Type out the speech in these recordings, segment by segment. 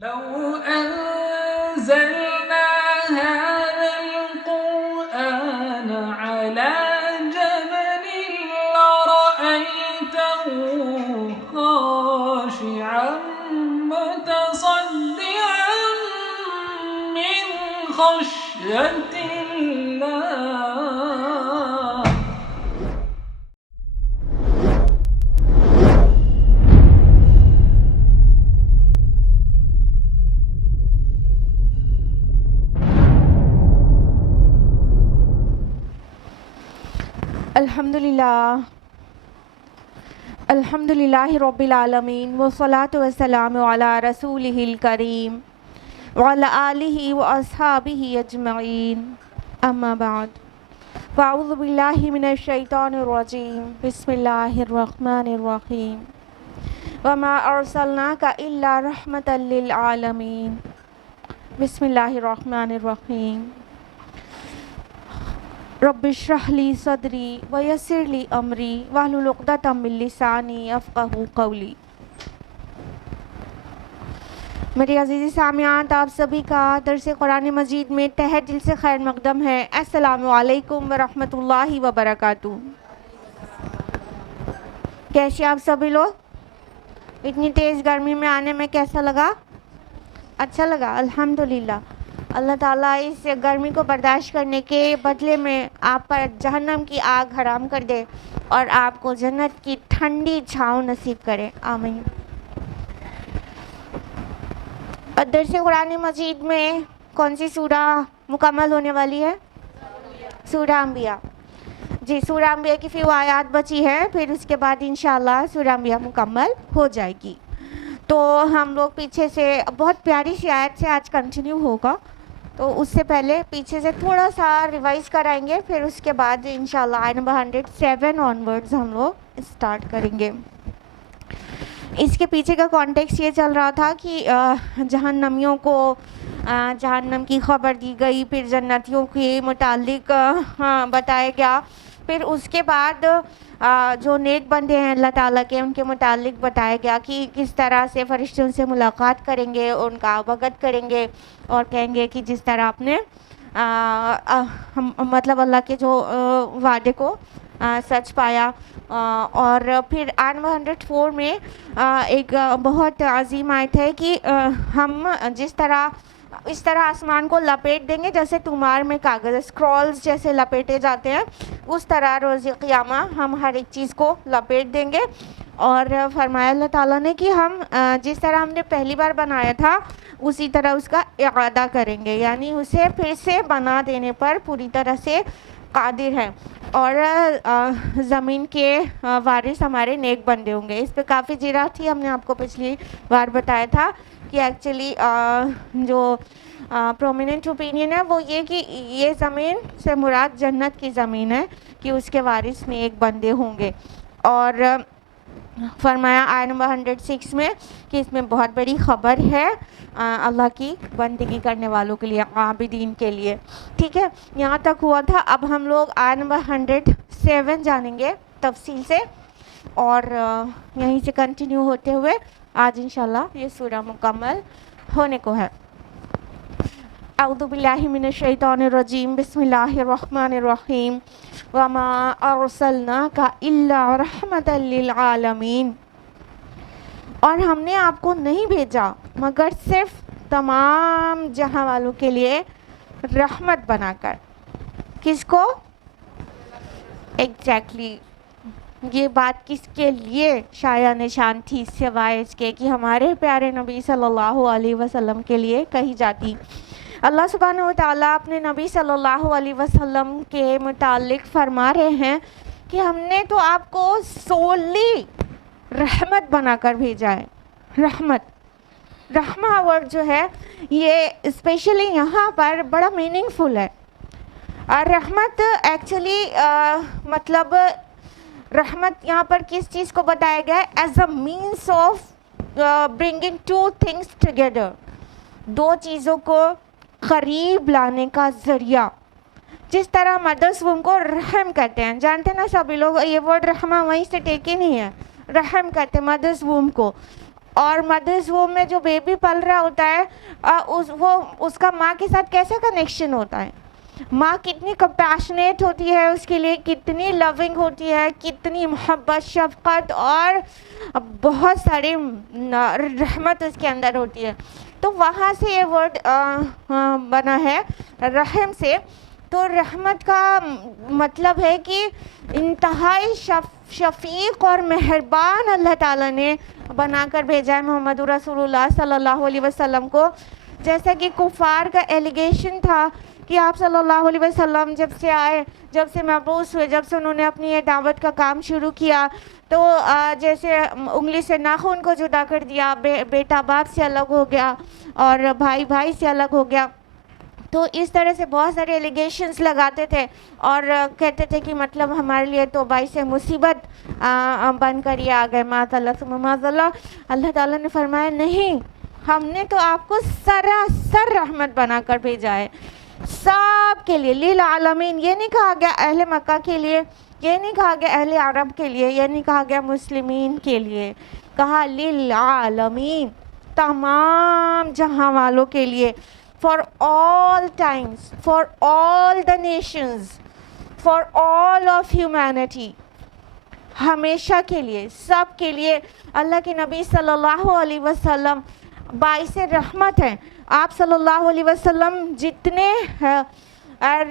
لو أنزلنا هذا القرآن على جبل لرأيته خاشعا متصدعا من خشية الله. الحمدللہ رب العالمین والصلاة والسلام علی رسولہ الکریم وعلی آلہ واصحابہ اجمعین اما بعد فاعوذ باللہ من الشیطان الرجیم بسم اللہ الرحمن الرحیم وما ارسلناک الا رحمتا للعالمین بسم اللہ الرحمن الرحیم رب اشرح لی صدری ویسر لی امری واحلل عقدۃ من لسانی یفقہوا قولی. میرے عزیز سامعات، آپ سبھی کا درس قرآن مجید میں تہہ دل سے خیر مقدم ہے. السلام علیکم ورحمۃ اللہ وبرکاتہ. کیسے آپ سبھی لوگ؟ اتنی تیز گرمی میں آنے میں کیسا لگا؟ اچھا لگا؟ الحمدللہ. اللہ تعالیٰ اس گرمی کو برداشت کرنے کے بدلے میں آپ پر جہنم کی آگ حرام کر دے اور آپ کو جنت کی ٹھنڈی چھاؤں نصیب کرے. آمین. درس قرآن مجید میں کون سی سورہ مکمل ہونے والی ہے؟ سورہ انبیاء. جی، سورہ انبیاء کی فی آیات بچی ہے، پھر اس کے بعد انشاءاللہ سورہ انبیاء مکمل ہو جائے گی. تو ہم لوگ پیچھے سے بہت پیاری سی آیت سے آج کنٹینیو ہوگا، تو اس سے پہلے پیچھے سے تھوڑا سا ریوائز کرائیں گے، پھر اس کے بعد انشاءاللہ آیت نمبر 107 آنورڈز ہم لوگ اسٹارٹ کریں گے. اس کے پیچھے کا کانٹیکس یہ چل رہا تھا کہ جہنمیوں کو جہنم کی خبر دی گئی، پھر جنتیوں کے متعلق بتایا گیا، پھر اس کے بعد جو نیک بندے ہیں اللہ تعالیٰ کے، ان کے متعلق بتایا گیا کہ کس طرح سے فرشتوں سے ملاقات کریں گے، ان کا بھگت کریں گے اور کہیں گے کہ جس طرح آپ نے مطلب اللہ کے جو وعدے کو سچ پایا. اور پھر آیت نمبر 104 میں ایک بہت عظیم آیت ہے کہ ہم اس طرح آسمان کو لپیٹ دیں گے جیسے تمار میں کاغذ اسکرولز جیسے لپیٹے جاتے ہیں، اس طرح روز قیامہ ہم ہر ایک چیز کو لپیٹ دیں گے. اور فرمایا اللہ تعالیٰ نے کہ ہم جس طرح ہم نے پہلی بار بنایا تھا اسی طرح اس کا اعادہ کریں گے، یعنی اسے پھر سے بنا دینے پر پوری طرح سے قادر ہے. اور زمین کے وارث ہمارے نیک بندے ہوں گے. اس پہ کافی جرا تھی، ہم نے آپ کو پچھلی بار بتایا تھا کہ ایکچولی جو پرومیننٹ اوپینین ہے وہ یہ کہ یہ زمین سے مراد جنت کی زمین ہے کہ اس کے وارث نیک بندے ہوں گے. اور فرمایا آیت نمبر 106 میں کہ اس میں بہت بڑی خبر ہے اللہ کی بندگی کرنے والوں کے لیے، عابدین کے لیے. ٹھیک ہے، یہاں تک ہوا تھا. اب ہم لوگ آیت نمبر 107 جانیں گے تفصیل سے، اور یہیں سے کنٹینیو ہوتے ہوئے آج انشاءاللہ یہ سورہ مکمل ہونے کو ہے. اعوذ باللہ من الشیطان الرجیم بسم اللہ الرحمن الرحیم وما ارسلناک الا رحمتا للعالمین. اور ہم نے آپ کو نہیں بھیجا مگر صرف تمام جہاں والوں کے لیے رحمت بنا کر. کس کو؟ ایگزیکٹلی یہ بات کس کے لیے شایع نشان تھی سوائے اس کے کہ ہمارے پیارے نبی صلی اللہ علیہ وسلم کے لیے کہی جاتی. اللہ سبحانہ و تعالیٰ اپنے نبی صلی اللہ علیہ وسلم کے متعلق فرما رہے ہیں کہ ہم نے تو آپ کو سولی رحمت بنا کر بھیجا ہے. رحمہ ورڈ جو ہے یہ اسپیشلی یہاں پر بڑا میننگ فل ہے. رحمت ایکچولی مطلب رحمت یہاں پر کس چیز کو بتایا گیا ہے؟ As a means of bringing two things together, دو چیزوں کو قریب لانے کا ذریعہ. جس طرح مدرس ووم کو رحم کہتے ہیں، جانتے نا سبھی لوگ، یہ ورڈ رحمہ وہیں سے ٹیک ہی نہیں ہے. رحم کہتے ہیں مدرس ووم کو. اور مدرس ووم میں جو بیبی پل رہا ہوتا ہے اس کا ماں کے ساتھ کیسا کنیکشن ہوتا ہے. ماں کتنی کمپیشنیٹ ہوتی ہے اس کے لیے, کتنی لونگ ہوتی ہے, کتنی محبت شفقت اور بہت ساری رحمت اس کے اندر ہوتی ہے. تو وہاں سے یہ ورڈ بنا ہے رحم سے. تو رحمت کا مطلب ہے کہ انتہائی شفیق اور مہربان اللہ تعالیٰ نے بنا کر بھیجا ہے محمد رسول اللہ صلی اللہ علیہ وسلم کو. جیسا کہ کفار کا ایلیگیشن تھا کہ آپ صلی اللہ علیہ وسلم جب سے آئے, جب سے مبعوث ہوئے, جب سے انہوں نے اپنی یہ دعوت کا کام شروع کیا تو جیسے انگلی سے ناخن کو جدا کر دیا, بیٹا باپ سے الگ ہو گیا اور بھائی بھائی سے الگ ہو گیا. تو اس طرح سے بہت سارے ایلیگیشنز لگاتے تھے اور کہتے تھے کہ مطلب ہمارے لیے تو باعث مصیبت بن کر یہ آ گئے, معاذ اللہ ثم معاذ اللہ. اللہ تعالیٰ نے فرمایا نہیں, ہم نے تو آپ کو سراسر رحمت بنا کر بھیجا ہے سب کے لیے, للعالمین. یہ نہیں کہا گیا اہل مکہ کے لیے, یہ نہیں کہا گیا اہل عرب کے لیے, یہ نہیں کہا گیا مسلمین کے لیے, کہا للعالمین, تمام جہاں والوں کے لیے. For all times, for all the nations, for all of humanity, ہمیشہ کے لیے, سب کے لیے. اللہ کے نبی صلی اللہ علیہ وسلم باعث رحمت ہیں. آپ صلی اللہ علیہ وسلم جتنے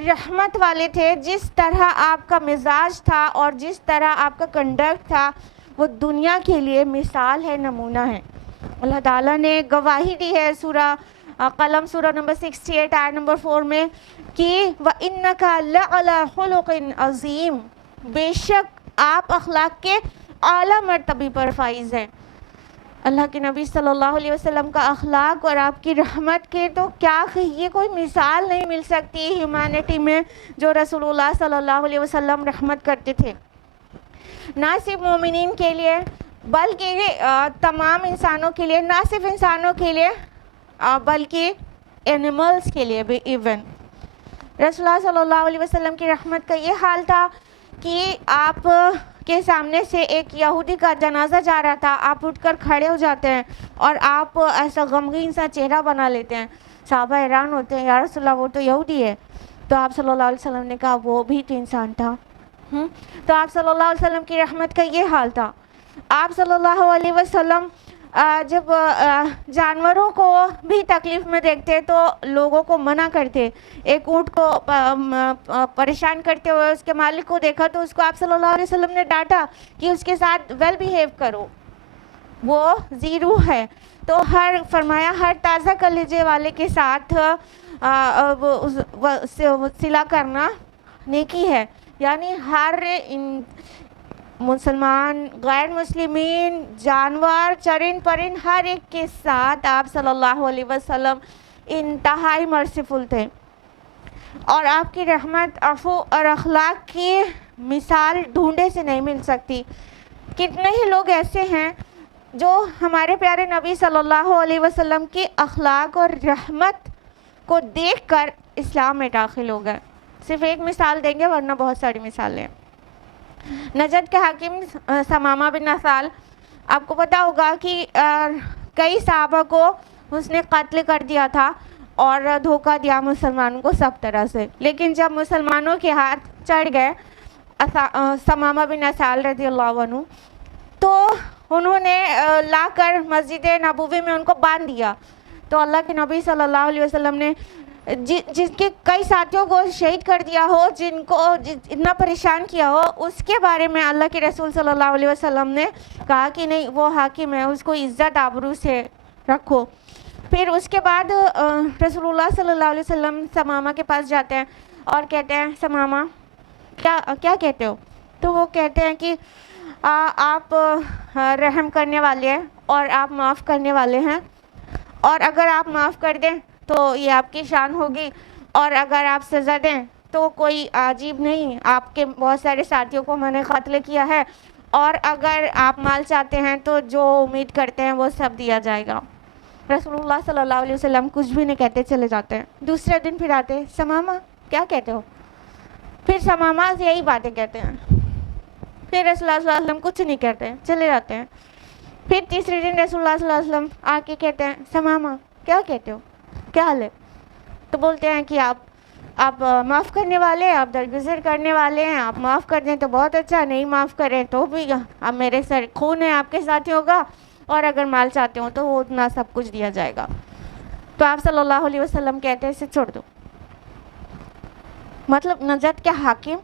رحمت والے تھے, جس طرح آپ کا مزاج تھا اور جس طرح آپ کا کنڈکٹ تھا, وہ دنیا کے لیے مثال ہے, نمونہ ہے. اللہ تعالیٰ نے گواہی دی ہے سورہ قلم سورہ نمبر 68 آیت نمبر 4 میں کہ وَإِنَّكَ لَعَلَىٰ خُلُقٍ عَظِيمٍ, بے شک آپ اخلاق کے اعلیٰ مرتبے پر فائز ہیں. اللہ کے نبی صلی اللہ علیہ وسلم کا اخلاق اور آپ کی رحمت کے تو کیا کہیے, کوئی مثال نہیں مل سکتی ہیومینٹی میں جو رسول اللہ صلی اللہ علیہ وسلم رحمت کرتے تھے. نہ صرف مومنین کے لیے بلکہ تمام انسانوں کے لیے, نہ صرف انسانوں کے لیے بلکہ اینیملز کے لیے بھی. ایون رسول اللہ صلی اللہ علیہ وسلم کی رحمت کا یہ حال تھا کہ آپ کے سامنے سے ایک یہودی کا جنازہ جا رہا تھا, آپ اٹھ کر کھڑے ہو جاتے ہیں اور آپ ایسا غمگین سا چہرہ بنا لیتے ہیں. صحابہ حیران ہوتے ہیں, یا رسول اللہ وہ تو یہودی ہے. تو آپ صلی اللہ علیہ وسلم نے کہا وہ بھی تو انسان تھا. تو آپ صلی اللہ علیہ وسلم کی رحمت کا یہ حال تھا. آپ صلی اللہ علیہ وسلم جب جانوروں کو بھی تکلیف میں دیکھتے تو لوگوں کو منع کرتے. ایک اونٹ کو پریشان کرتے ہوئے اس کے مالک کو دیکھا تو اس کو آپ صلی اللہ علیہ وسلم نے ڈانٹا کہ اس کے ساتھ ویل بیہیو کرو, وہ زیرو ہے. تو فرمایا ہر تازہ کلیجے والے کے ساتھ صلہ کرنا نیکی ہے. یعنی ہر مسلمان, غیر مسلمین, جانور, چرند پرند, ہر ایک کے ساتھ آپ صلی اللہ علیہ وسلم انتہائی مرسیفل تھے. اور آپ کی رحمت, عفو اور اخلاق کی مثال ڈھونڈے سے نہیں مل سکتی. کتنے ہی لوگ ایسے ہیں جو ہمارے پیارے نبی صلی اللہ علیہ وسلم کی اخلاق اور رحمت کو دیکھ کر اسلام میں داخل ہو گئے. صرف ایک مثال دیں گے ورنہ بہت ساری مثالیں. نجد کے حاکم ثمامہ بن اسال, آپ کو پتا ہوگا کہ کئی صحابہ کو اس نے قتل کر دیا تھا اور دھوکہ دیا مسلمانوں کو سب طرح سے. لیکن جب مسلمانوں کے ہاتھ چڑھ گئے ثمامہ بن اسال رضی اللہ عنہ, تو انہوں نے لا کر مسجد نبوی میں ان کو باندھ دیا. تو اللہ کے نبی صلی اللہ علیہ وسلم نے جس کے کئی ساتھیوں کو شہید کر دیا ہو, جن کو اتنا پریشان کیا ہو, اس کے بارے میں اللہ کے رسول صلی اللہ علیہ وسلم نے کہا کہ نہیں, وہ حاکم ہے, اس کو عزت آبرو سے رکھو. پھر اس کے بعد رسول اللہ صلی اللہ علیہ وسلم ثمامہ کے پاس جاتے ہیں اور کہتے ہیں ثمامہ کیا کہتے ہو؟ تو وہ کہتے ہیں کہ آپ رحم کرنے والے ہیں اور آپ معاف کرنے والے ہیں, اور اگر آپ معاف کر دیں تو یہ آپ کی شان ہوگی, اور اگر آپ سزا دیں تو کوئی عجیب نہیں, آپ کے بہت سارے ساتھیوں کو میں نے قتل کیا ہے, اور اگر آپ مال چاہتے ہیں تو جو امید کرتے ہیں وہ سب دیا جائے گا. رسول اللہ صلی اللہ علیہ وسلم کچھ بھی نہیں کہتے, چلے جاتے ہیں. دوسرے دن پھر آتے, ثمامہ کیا کہتے ہو؟ پھر ثمامہ یہی باتیں کہتے ہیں. پھر رسول اللہ صلی اللہ علیہ وسلم کچھ نہیں کہتے, چلے جاتے ہیں. پھر تیسرے دن رسول اللہ صلی اللہ علیہ وسلم آ کے کہتے ہیں سماما کیا کہتے ہو, کیا حال ہے؟ تو بولتے ہیں کہ آپ معاف کرنے والے ہیں, آپ درگزر کرنے والے ہیں, آپ معاف کر دیں تو بہت اچھا, نہیں معاف کریں تو بھی اب میرے سر خون ہے آپ کے ساتھیوں کا, اور اگر مال چاہتے ہوں تو وہ اتنا سب کچھ دیا جائے گا. تو آپ صلی اللہ علیہ وسلم کہتے ہیں اسے چھوڑ دو. مطلب نجد کے حاکم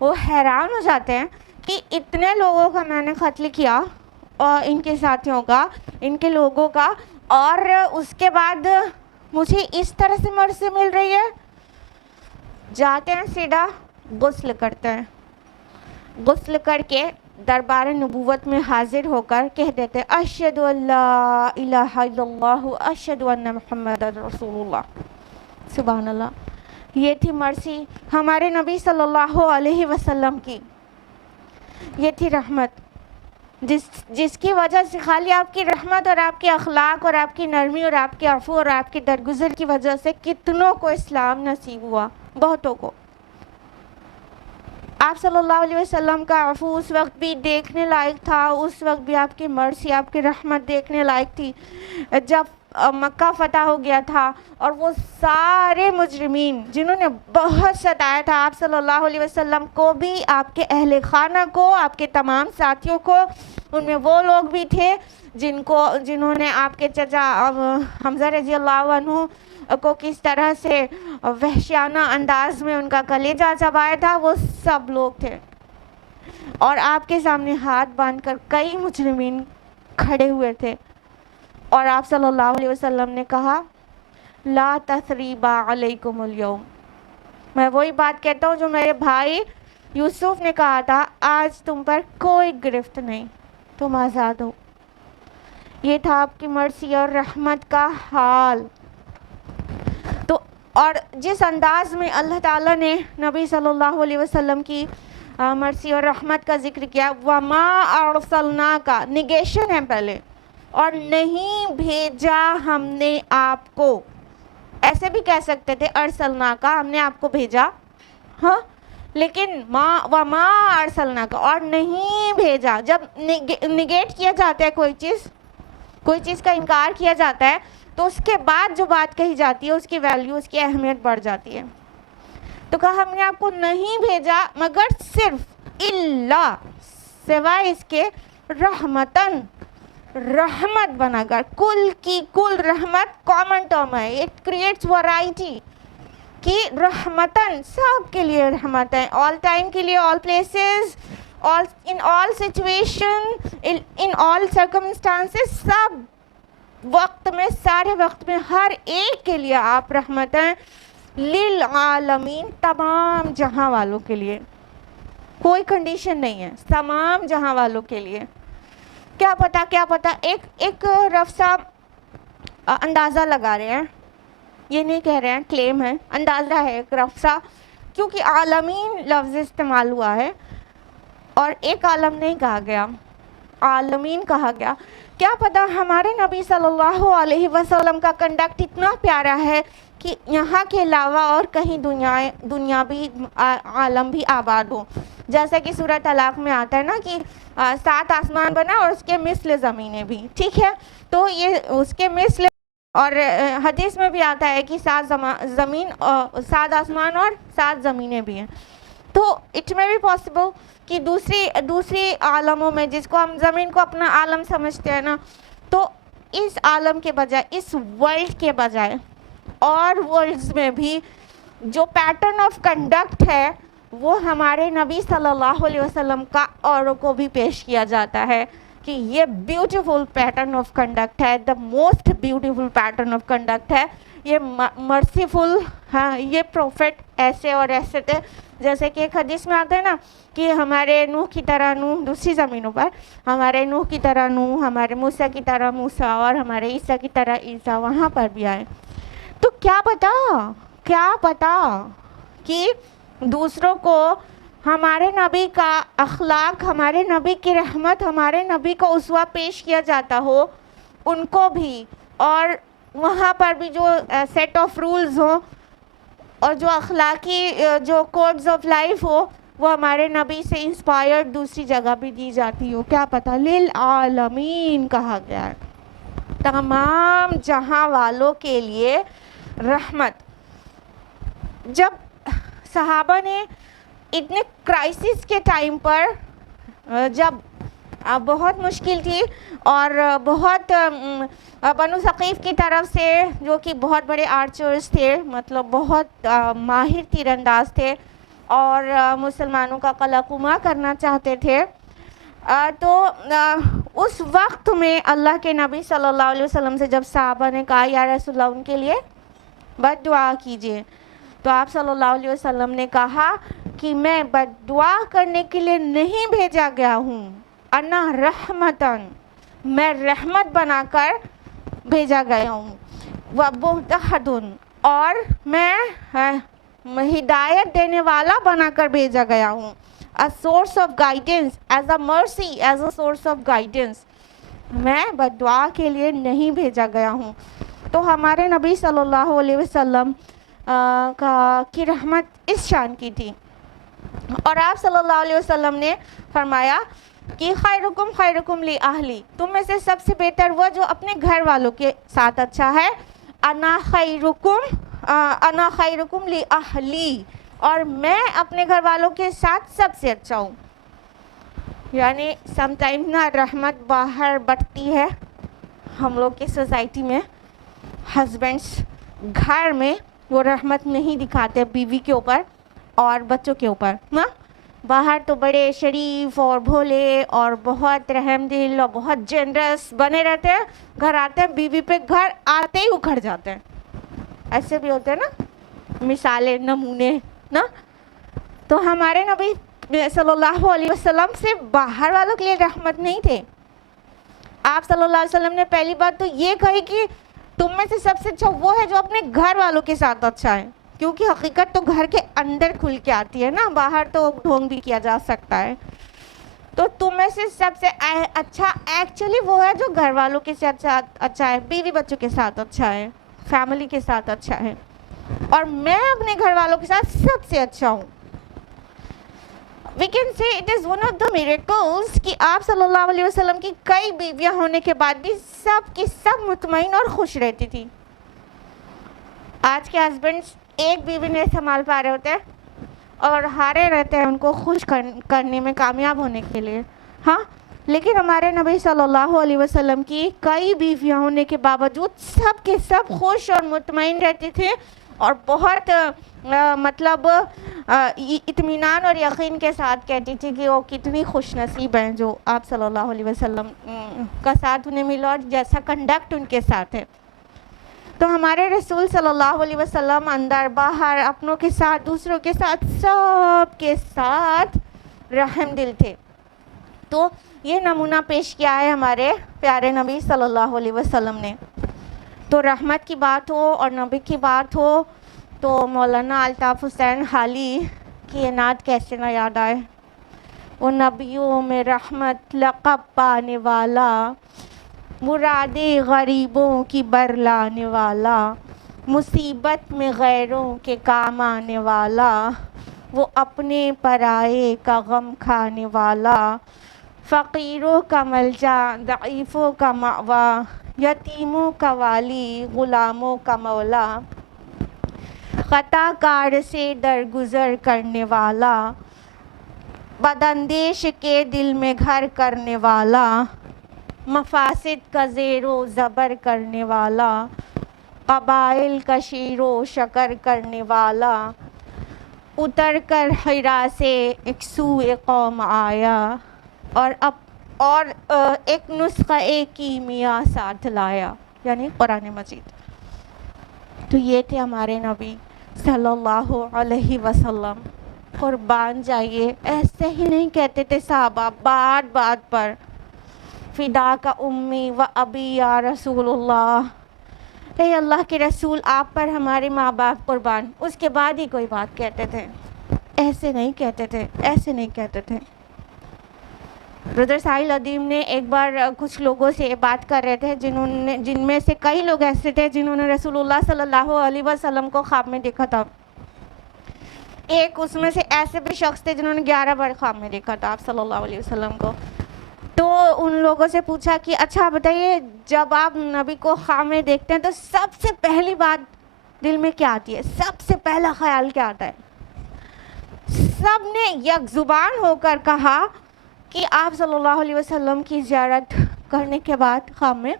وہ حیران ہو جاتے ہیں کہ اتنے لوگوں کا میں نے قتل کیا, اور ان کے ساتھیوں کا, ان کے لوگوں کا, اور اس کے بعد مجھے اس طرح سے مرضی مل رہی ہے. جاتے ہیں سیدھا غسل کرتے ہیں, غسل کر کے دربار نبوت میں حاضر ہو کر کہہ دیتے اشہد ان لا الہ الا اللہ اشہد ان محمد رسول اللہ. سبحان اللہ. یہ تھی مرسی ہمارے نبی صلی اللہ علیہ وسلم کی, یہ تھی رحمت جس کی وجہ سے خالی آپ کی رحمت اور آپ کے اخلاق اور آپ کی نرمی اور آپ کے عفو اور آپ کے درگزر کی وجہ سے کتنوں کو اسلام نصیب ہوا, بہتوں کو. آپ صلی اللہ علیہ وسلم کا عفو اس وقت بھی دیکھنے لائق تھا, اس وقت بھی آپ کی مرسی آپ کی رحمت دیکھنے لائق تھی جب مکہ فتح ہو گیا تھا, اور وہ سارے مجرمین جنہوں نے بہت ستایا تھا آپ صلی اللہ علیہ وسلم کو بھی, آپ کے اہل خانہ کو, آپ کے تمام ساتھیوں کو, ان میں وہ لوگ بھی تھے جنہوں نے آپ کے چچا حمزہ رضی اللہ عنہ کو کس طرح سے وحشیانہ انداز میں ان کا کلیجہ چبایا تھا, وہ سب لوگ تھے. اور آپ کے سامنے ہاتھ باندھ کر کئی مجرمین کھڑے ہوئے تھے, اور آپ صلی اللہ علیہ وسلم نے کہا لا تثریب علیکم اليوم. میں وہی بات کہتا ہوں جو میرے بھائی یوسف نے کہا تھا, آج تم پر کوئی گرفت نہیں, تم آزاد ہو. یہ تھا آپ کی مرسی اور رحمت کا حال. تو اور جس انداز میں اللہ تعالیٰ نے نبی صلی اللہ علیہ وسلم کی مرسی اور رحمت کا ذکر کیا, وما ارسلناک نگیشن ہے پہلے, اور نہیں بھیجا ہم نے آپ کو. ایسے بھی کہہ سکتے تھے ارسلناک, ہم نے آپ کو بھیجا, ہاں, لیکن وما ارسلناک, اور نہیں بھیجا. جب نگیٹ کیا جاتا ہے کوئی چیز کا انکار کیا جاتا ہے, تو اس کے بعد جو بات کہی جاتی ہے اس کی ویلیو, اس کی اہمیت بڑھ جاتی ہے. تو کہا ہم نے آپ کو نہیں بھیجا مگر صرف الا, سوائے اس کے, رحمتن, رحمت بنا کر. کل کی کل رحمت کامن ٹرم ہے, اٹ کریٹس ورائٹی, کہ رحمتن سب کے لیے رحمت ہے, آل ٹائم کے لیے, all places, in all situation, in all circumstances, سب وقت میں, سارے وقت میں, ہر ایک کے لیے آپ رحمت ہیں. للعالمین, تمام جہاں والوں کے لیے, کوئی کنڈیشن نہیں ہے, تمام جہاں والوں کے لیے. کیا پتا ایک رف صاحب اندازہ لگا رہے ہیں, یہ نہیں کہہ رہے ہیں, کلیم ہے, اندازہ ہے ایک رف صاحب, کیونکہ عالمین لفظ استعمال ہوا ہے اور ایک عالم نہیں کہا گیا, عالمین کہا گیا. کیا پتا ہمارے نبی صلی اللہ علیہ وسلم کا کنڈکٹ اتنا پیارا ہے کہ یہاں کے علاوہ اور کہیں دنیا بھی, عالم بھی آباد ہو. جیسا کہ سورہ طلاق میں آتا ہے نا کہ 7 آسمان بنا اور اس کے مثل زمینیں بھی, ٹھیک ہے, تو یہ اس کے مثل, اور حدیث میں بھی آتا ہے کہ 7 آسمان اور 7 زمینیں بھی ہیں. تو اٹ میں بھی پاسبل کہ دوسری عالموں میں, جس کو ہم زمین کو اپنا عالم سمجھتے ہیں نا, تو اس عالم کے بجائے, اس ورلڈ کے بجائے اور ورلڈز میں بھی جو پیٹرن آف کنڈکٹ ہے وہ ہمارے نبی صلی اللہ علیہ وسلم کا اوروں کو بھی پیش کیا جاتا ہے کہ یہ بیوٹیفل پیٹرن آف کنڈکٹ ہے, the most beautiful pattern of conduct ہے, یہ مرسیفل. ہاں, یہ پروفٹ ایسے اور ایسے تھے, جیسے کہ ایک حدیث میں آتا ہے نا کہ ہمارے نوح کی طرح نوح, دوسری زمینوں پر ہمارے نوح کی طرح نوح, ہمارے موسیٰ کی طرح موسیٰ, اور ہمارے عیسیٰ کی طرح عیسیٰ, وہاں پر بھی آئے. تو کیا پتا کہ دوسروں کو ہمارے نبی کا اخلاق, ہمارے نبی کی رحمت, ہمارے نبی کو اسوہ پیش کیا جاتا ہو, ان کو بھی, اور وہاں پر بھی جو سیٹ آف رولز ہوں اور جو اخلاقی جو کوڈز آف لائف ہو وہ ہمارے نبی سے انسپائرڈ دوسری جگہ بھی دی جاتی ہو، کیا پتہ، للعالمین کہا گیا ہے، تمام جہاں والوں کے لیے رحمت۔ جب صحابہ نے اتنے کرائسس کے ٹائم پر، جب بہت مشکل تھی اور بہت بنو ثقیف کی طرف سے جو کہ بہت بڑے آرچرز تھے، مطلب بہت ماہر تیر انداز تھے اور مسلمانوں کا قلع قمع کرنا چاہتے تھے، تو اس وقت میں اللہ کے نبی صلی اللہ علیہ وسلم سے جب صحابہ نے کہا یا رسول اللہ ان کے لیے بد دعا کیجئے، تو آپ صلی اللہ علیہ وسلم نے کہا کہ میں بد دعا کرنے کے لیے نہیں بھیجا گیا ہوں، انا رحمتن، میں رحمت بنا کر بھیجا گیا ہوں، ومہدن، اور میں ہدایت دینے والا بنا کر بھیجا گیا ہوں، a source of guidance, as a mercy, as a source of guidance، میں بد دعا کے لیے نہیں بھیجا گیا ہوں۔ تو ہمارے نبی صلی اللہ علیہ وسلم کی رحمت اس شان کی تھی، اور آپ صلی اللہ علیہ وسلم نے فرمایا کہ خیرکم خیرکم لی اہلی، تم میں سے سب سے بہتر وہ جو اپنے گھر والوں کے ساتھ اچھا ہے، انا خیرکم لی اہلی، اور میں اپنے گھر والوں کے ساتھ سب سے اچھا ہوں۔ یعنی سم ٹائم نا رحمت باہر بٹتی ہے ہم لوگ کی سوسائٹی میں، ہسبینڈس گھر میں وہ رحمت نہیں دکھاتے بیوی کے اوپر اور بچوں کے اوپر، نا باہر تو بڑے شریف اور بھولے اور بہت رحم دل اور بہت جنرس بنے رہتے ہیں، گھر آتے ہیں بیوی پہ گھر آتے ہی اکھڑ جاتے ہیں، ایسے بھی ہوتے ہیں نا مثالیں، نمونے نا۔ تو ہمارے نبی صلی اللہ علیہ وسلم سے باہر والوں کے لیے رحمت نہیں تھے۔ آپ صلی اللہ علیہ وسلم نے پہلی بات تو یہ کہی کہ تم میں سے سب سے اچھا وہ ہے جو اپنے گھر والوں کے ساتھ اچھا ہے، کیونکہ حقیقت تو گھر کے اندر کھل کے آتی ہے نا، باہر تو ڈھونگ بھی کیا جا سکتا ہے۔ تو تم میں سے سب سے اچھا ایکچولی وہ ہے جو گھر والوں کے ساتھ اچھا ہے، بیوی بچوں کے ساتھ اچھا ہے، فیملی کے ساتھ اچھا ہے، اور میں اپنے گھر والوں کے ساتھ سب سے اچھا ہوں۔ We can say it is one of the miracles کہ آپ صلی اللہ علیہ وسلم کی کئی بیویاں ہونے کے بعد بھی سب کی سب مطمئن اور خوش رہتی تھی۔ آج کے ہسبینڈس ایک بیوی نہیں سنبھال پا رہے ہوتے اور ہارے رہتے ہیں ان کو خوش کرنے میں، کامیاب ہونے کے لیے، ہاں، لیکن ہمارے نبی صلی اللہ علیہ وسلم کی کئی بیویاں ہونے کے باوجود سب کے سب خوش اور مطمئن رہتی تھے، اور بہت مطلب اطمینان اور یقین کے ساتھ کہتی تھی کہ وہ کتنی خوش نصیب ہیں جو آپ صلی اللہ علیہ وسلم کا ساتھ انہیں ملا اور جیسا کنڈکٹ ان کے ساتھ ہے۔ تو ہمارے رسول صلی اللہ علیہ وسلم اندر باہر اپنوں کے ساتھ دوسروں کے ساتھ سب کے ساتھ رحم دل تھے۔ تو یہ نمونہ پیش کیا ہے ہمارے پیارے نبی صلی اللہ علیہ وسلم نے۔ تو رحمت کی بات ہو اور نبی کی بات ہو تو مولانا الطاف حسین حالی کی یہ نعت کیسے نہ یاد آئے، وہ نبیوں میں رحمت لقب پانے والا، مرادیں غریبوں کی برلانے والا، مصیبت میں غیروں کے کام آنے والا، وہ اپنے پرائے کا غم کھانے والا، فقیروں کا ملجا ضعیفوں کا مأوا، یتیموں کا والی غلاموں کا مولا، خطا کار سے درگزر کرنے والا، بداندیش کے دل میں گھر کرنے والا، مفاسد کا زیر و زبر کرنے والا، قبائل کا شیر و شکر کرنے والا، اتر کر حرا سے ایک سوئے قوم آیا، اور ایک نسخہ کیمیا ساتھ لایا، یعنی قرآن مجید۔ تو یہ تھے ہمارے نبی صلی اللہ علیہ وسلم، قربان جائیے، ایسے ہی نہیں کہتے تھے صحابہ بات بات پر فدا کا امی و ابی یا رسول اللہ، اے اللہ کے رسول آپ پر ہمارے ماں باپ قربان، اس کے بعد ہی کوئی بات کہتے تھے، ایسے نہیں کہتے تھے، ایسے نہیں کہتے تھے۔ بردر ساحل ادیم نے ایک بار کچھ لوگوں سے بات کر رہے تھے جن میں سے کئی لوگ ایسے تھے جنہوں نے رسول اللہ صلی اللہ علیہ وسلم کو خواب میں دیکھا تھا، ایک اس میں سے ایسے بھی شخص تھے جنہوں نے 11 بار خواب میں دیکھا تھا آپ صلی اللہ علیہ وسلم کو. تو ان لوگوں سے پوچھا کہ اچھا بتائیے جب آپ نبی کو خواب میں دیکھتے ہیں تو سب سے پہلی بات دل میں کیا آتی ہے, سب سے پہلا خیال کیا آتا ہے؟ سب نے یک زبان ہو کر کہا کہ آپ صلی اللہ علیہ وسلم کی زیارت کرنے کے بعد خواب میں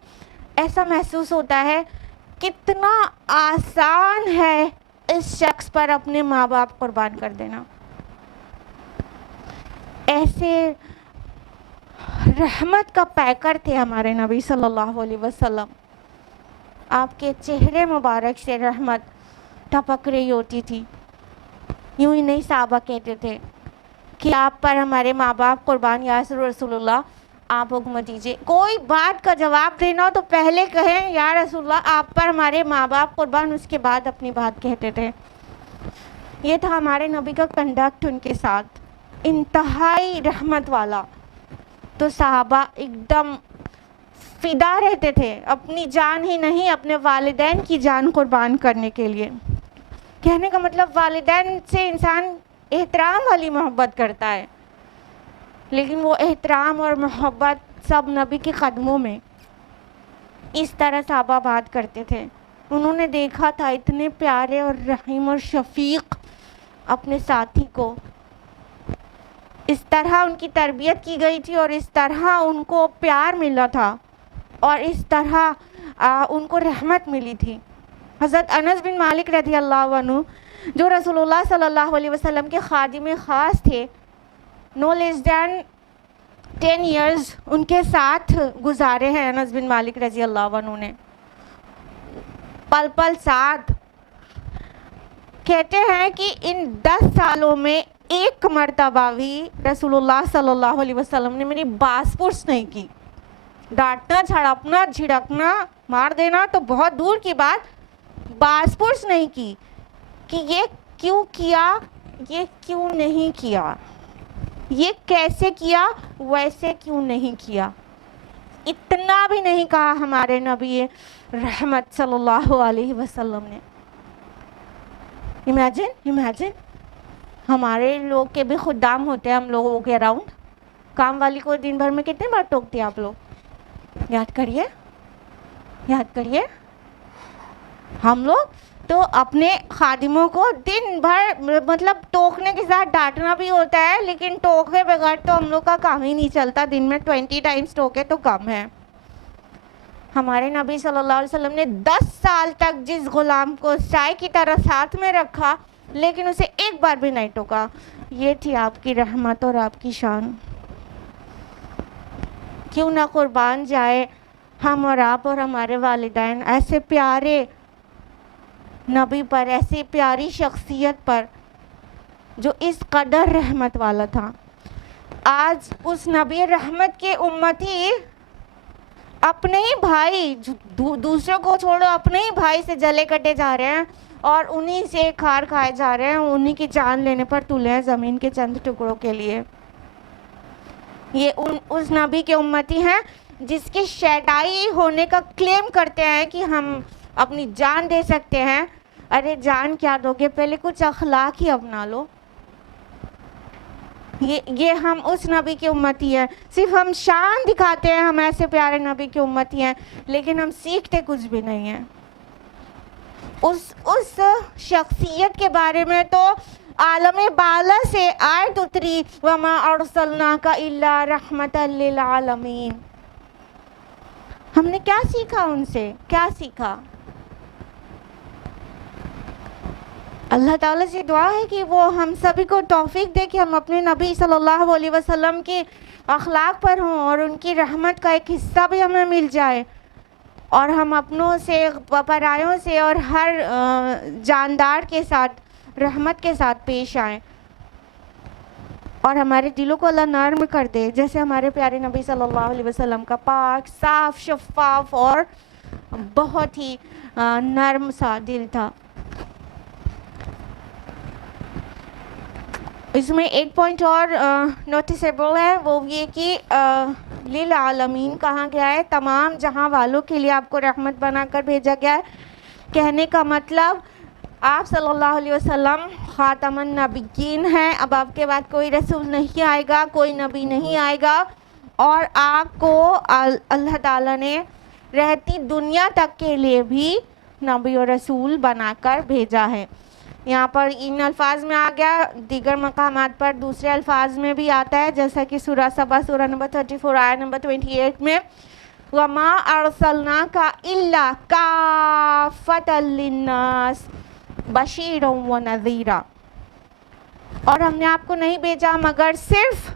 ایسا محسوس ہوتا ہے کتنا آسان ہے اس شخص پر اپنے ماں باپ قربان کر دینا. ایسے رحمت کا پیکر تھے ہمارے نبی صلی اللہ علیہ وسلم. آپ کے چہرے مبارک سے رحمت ٹپک رہی ہوتی تھی. یوں ہی نہیں صحابہ کہتے تھے کہ آپ پر ہمارے ماں باپ قربان یا رسول اللہ آپ حکم دیجیے. کوئی بات کا جواب دینا ہو تو پہلے کہیں یا رسول اللہ آپ پر ہمارے ماں باپ قربان, اس کے بعد اپنی بات کہتے تھے. یہ تھا ہمارے نبی کا کنڈکٹ ان کے ساتھ, انتہائی رحمت والا. تو صحابہ ایک دم فدا رہتے تھے, اپنی جان ہی نہیں اپنے والدین کی جان قربان کرنے کے لیے. کہنے کا مطلب والدین سے انسان احترام والی محبت کرتا ہے, لیکن وہ احترام اور محبت سب نبی کے قدموں میں. اس طرح صحابہ بات کرتے تھے. انہوں نے دیکھا تھا اتنے پیارے اور رحیم اور شفیق اپنے ساتھی کو, اس طرح ان کی تربیت کی گئی تھی اور اس طرح ان کو پیار ملا تھا اور اس طرح ان کو رحمت ملی تھی. حضرت انس بن مالک رضی اللہ عنہ جو رسول اللہ صلی اللہ علیہ وسلم کے خادم خاص تھے, نو لیس دین 10 ایئرز ان کے ساتھ گزارے ہیں انس بن مالک رضی اللہ عنہ نے, پل پل ساتھ. کہتے ہیں کہ ان 10 سالوں میں ایک مرتبہ بھی رسول اللہ صلی اللہ علیہ وسلم نے میری باس پرس نہیں کی. ڈانٹنا, جھڑپنا, جھڑکنا, مار دینا تو بہت دور کی بات, باس پرس نہیں کی کہ یہ کیوں کیا, یہ کیوں نہیں کیا, یہ کیسے کیا, ویسے کیوں نہیں کیا. اتنا بھی نہیں کہا ہمارے نبی رحمت صلی اللہ علیہ وسلم نے. امیجن ہمارے لوگ کے بھی خدام ہوتے ہیں ہم لوگوں کے اراؤنڈ. کام والی کو دن بھر میں کتنے بار ٹوکتے ہیں آپ لوگ؟ یاد کریے. ہم لوگ تو اپنے خادموں کو دن بھر مطلب ٹوکنے کے ساتھ ڈانٹنا بھی ہوتا ہے, لیکن ٹوکے بغیر تو ہم لوگ کا کام ہی نہیں چلتا. دن میں 20 ٹائمز ٹوکے تو کم ہے. ہمارے نبی صلی اللہ علیہ وسلم نے 10 سال تک جس غلام کو سائے کی طرح ساتھ میں رکھا لیکن اسے ایک بار بھی نہیں ٹوکا. یہ تھی آپ کی رحمت اور آپ کی شان. کیوں نہ قربان جائے ہم اور آپ اور ہمارے والدین ایسے پیارے نبی پر, ایسی پیاری شخصیت پر جو اس قدر رحمت والا تھا. آج اس نبی رحمت کے امتی اپنے ہی بھائی, دوسروں کو چھوڑو, اپنے ہی بھائی سے جلے کٹے جا رہے ہیں اور انہی سے کھار کھائے جا رہے ہیں, انہی کی جان لینے پر تلے ہیں زمین کے چند ٹکڑوں کے لیے. یہ اس نبی کے امتی ہیں جس کے شیدائی ہونے کا کلیم کرتے ہیں کہ ہم اپنی جان دے سکتے ہیں. ارے جان کیا دو گے, پہلے کچھ اخلاق ہی اپنا لو. یہ ہم اس نبی کی امتی ہیں. صرف ہم شان دکھاتے ہیں ہم ایسے پیارے نبی کی امتی ہیں, لیکن ہم سیکھتے کچھ بھی نہیں ہیں. اس شخصیت کے بارے میں تو عالم بالا سے آیت اتری, وَمَا أَرْسَلْنَاكَ إِلَّا رَحْمَةً لِّلْعَالَمِينَ. ہم نے کیا سیکھا ان سے, کیا سیکھا؟ اللہ تعالیٰ سے دعا ہے کہ وہ ہم سبھی کو توفیق دے کہ ہم اپنے نبی صلی اللہ علیہ وسلم کے اخلاق پر ہوں اور ان کی رحمت کا ایک حصہ بھی ہمیں مل جائے, اور ہم اپنوں سے, پرایوں سے اور ہر جاندار کے ساتھ رحمت کے ساتھ پیش آئیں, اور ہمارے دلوں کو اللہ نرم کر دے جیسے ہمارے پیارے نبی صلی اللہ علیہ وسلم کا پاک, صاف, شفاف اور بہت ہی نرم سا دل تھا. اس میں ایک پوائنٹ اور نوٹسیبل ہے, وہ یہ کہ للعالمین کہا گیا ہے, تمام جہاں والوں کے لیے آپ کو رحمت بنا کر بھیجا گیا ہے. کہنے کا مطلب آپ صلی اللہ علیہ وسلم خاتم النبیین ہیں. اب آپ کے بعد کوئی رسول نہیں آئے گا, کوئی نبی نہیں آئے گا, اور آپ کو اللہ تعالیٰ نے رہتی دنیا تک کے لیے بھی نبی اور رسول بنا کر بھیجا ہے. یہاں پر ان الفاظ میں آ گیا, دیگر مقامات پر دوسرے الفاظ میں بھی آتا ہے, جیسا کہ سورہ سبا سورہ نمبر 34 آیت نمبر 28 میں وَمَا أَرْسَلْنَاكَ إِلَّا كَافَّةً لِلنَّاسِ بَشِيرًا وَنَذِيرًا, اور ہم نے آپ کو نہیں بھیجا مگر صرف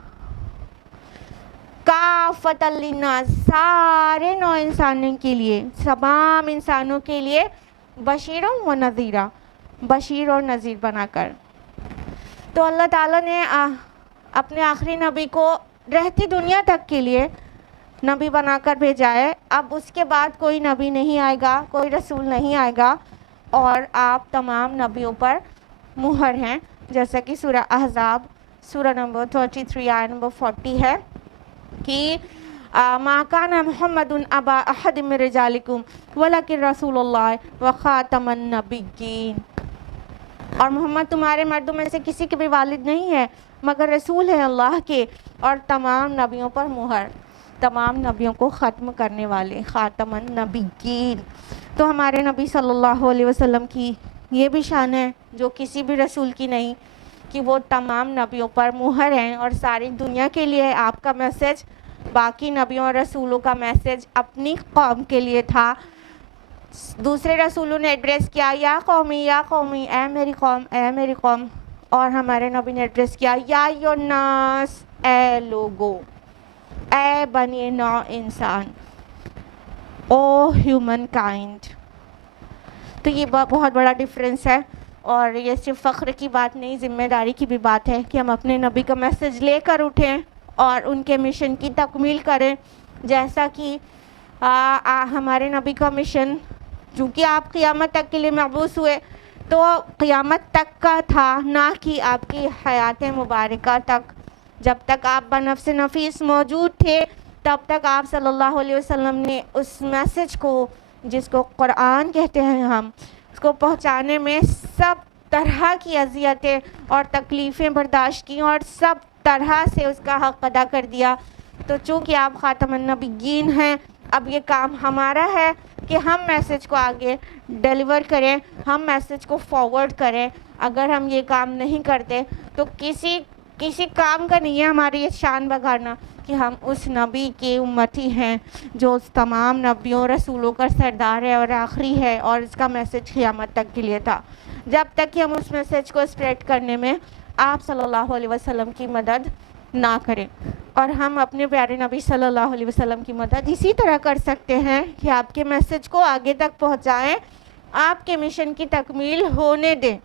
کافۃ للناس, سارے نوع انسانوں کے لیے, تمام انسانوں کے لیے, بشیرا و نذیرا, بشیر اور نذیر بنا کر. تو اللہ تعالیٰ نے اپنے آخری نبی کو رہتی دنیا تک کے لیے نبی بنا کر بھیجا ہے. اب اس کے بعد کوئی نبی نہیں آئے گا, کوئی رسول نہیں آئے گا, اور آپ تمام نبیوں پر مہر ہیں, جیسا کہ سورہ احزاب سورہ نمبر 33 آیت نمبر 40 ہے کہ ما کان محمد ابا احد من رجالکم ولکن رسول اللہ وخاتم النبیین, اور محمد تمہارے مردوں میں سے کسی کے بھی والد نہیں ہے مگر رسول ہے اللہ کے, اور تمام نبیوں پر مہر, تمام نبیوں کو ختم کرنے والے, خاتم النبیین. تو ہمارے نبی صلی اللہ علیہ وسلم کی یہ بھی شان ہے جو کسی بھی رسول کی نہیں, کہ وہ تمام نبیوں پر مہر ہیں, اور ساری دنیا کے لیے آپ کا میسج, باقی نبیوں اور رسولوں کا میسج اپنی قوم کے لیے تھا. دوسرے رسولوں نے ایڈریس کیا یا قومی یا قومی, اے میری قوم اے میری قوم, اور ہمارے نبی نے ایڈریس کیا یا ایھا الناس, اے لوگو, اے بنی نوع انسان, او ہیومن کائنڈ. تو یہ بہت بڑا ڈفرینس ہے, اور یہ صرف فخر کی بات نہیں, ذمہ داری کی بھی بات ہے کہ ہم اپنے نبی کا میسج لے کر اٹھیں اور ان کے مشن کی تکمیل کریں. جیسا کہ ہمارے نبی کا مشن, چونکہ آپ قیامت تک کے لیے مبعوث ہوئے, تو قیامت تک کا تھا, نہ کہ آپ کی حیات مبارکہ تک. جب تک آپ بنفس نفیس موجود تھے تب تک آپ صلی اللہ علیہ وسلم نے اس میسج کو, جس کو قرآن کہتے ہیں ہم, اس کو پہنچانے میں سب طرح کی اذیتیں اور تکلیفیں برداشت کی, اور سب طرح سے اس کا حق ادا کر دیا. تو چونکہ آپ خاتم النبیین ہیں, اب یہ کام ہمارا ہے کہ ہم میسج کو آگے ڈیلیور کریں, ہم میسج کو فارورڈ کریں. اگر ہم یہ کام نہیں کرتے تو کسی کام کا نہیں ہے ہماری یہ شان بگاڑنا کہ ہم اس نبی کے امتی ہیں جو اس تمام نبیوں رسولوں کا سردار ہے اور آخری ہے, اور اس کا میسج قیامت تک کے لیے تھا. جب تک کہ ہم اس میسج کو اسپریڈ کرنے میں آپ صلی اللہ علیہ وسلم کی مدد نہ کریں, اور ہم اپنے پیارے نبی صلی اللہ علیہ وسلم کی مدد اسی طرح کر سکتے ہیں کہ آپ کے میسج کو آگے تک پہنچائیں, آپ کے مشن کی تکمیل ہونے دیں.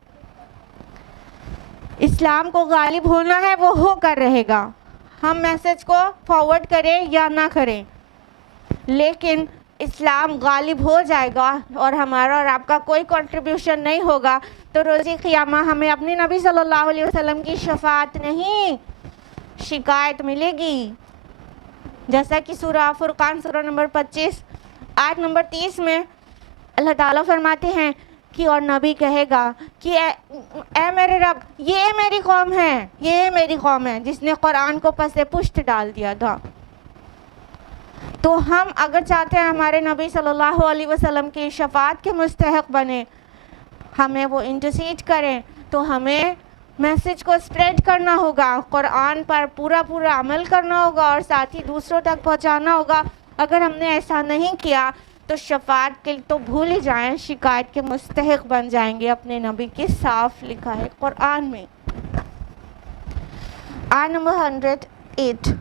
اسلام کو غالب ہونا ہے, وہ ہو کر رہے گا, ہم میسج کو فارورڈ کریں یا نہ کریں, لیکن اسلام غالب ہو جائے گا اور ہمارا اور آپ کا کوئی کنٹریبیوشن نہیں ہوگا تو روز قیامہ ہمیں اپنے نبی صلی اللہ علیہ وسلم کی شفاعت نہیں, شکایت ملے گی. جیسا کہ سورہ فرقان سورہ نمبر 25 آیت نمبر 30 میں اللہ تعالیٰ فرماتے ہیں کہ اور نبی کہے گا کہ اے میرے رب, یہ میری قوم ہے, یہ میری قوم ہے جس نے قرآن کو پس پشت ڈال دیا تھا. تو ہم اگر چاہتے ہیں ہمارے نبی صلی اللہ علیہ وسلم کی شفاعت کے مستحق بنے, ہمیں وہ انٹرسیڈ کریں, تو ہمیں میسج کو اسپریڈ کرنا ہوگا, قرآن پر پورا عمل کرنا ہوگا, اور ساتھ ہی دوسروں تک پہنچانا ہوگا. اگر ہم نے ایسا نہیں کیا تو شفاعت کے تو بھول ہی جائیں, شکایت کے مستحق بن جائیں گے. اپنے نبی کے صاف لکھا ہے قرآن میں. آیت نمبر 108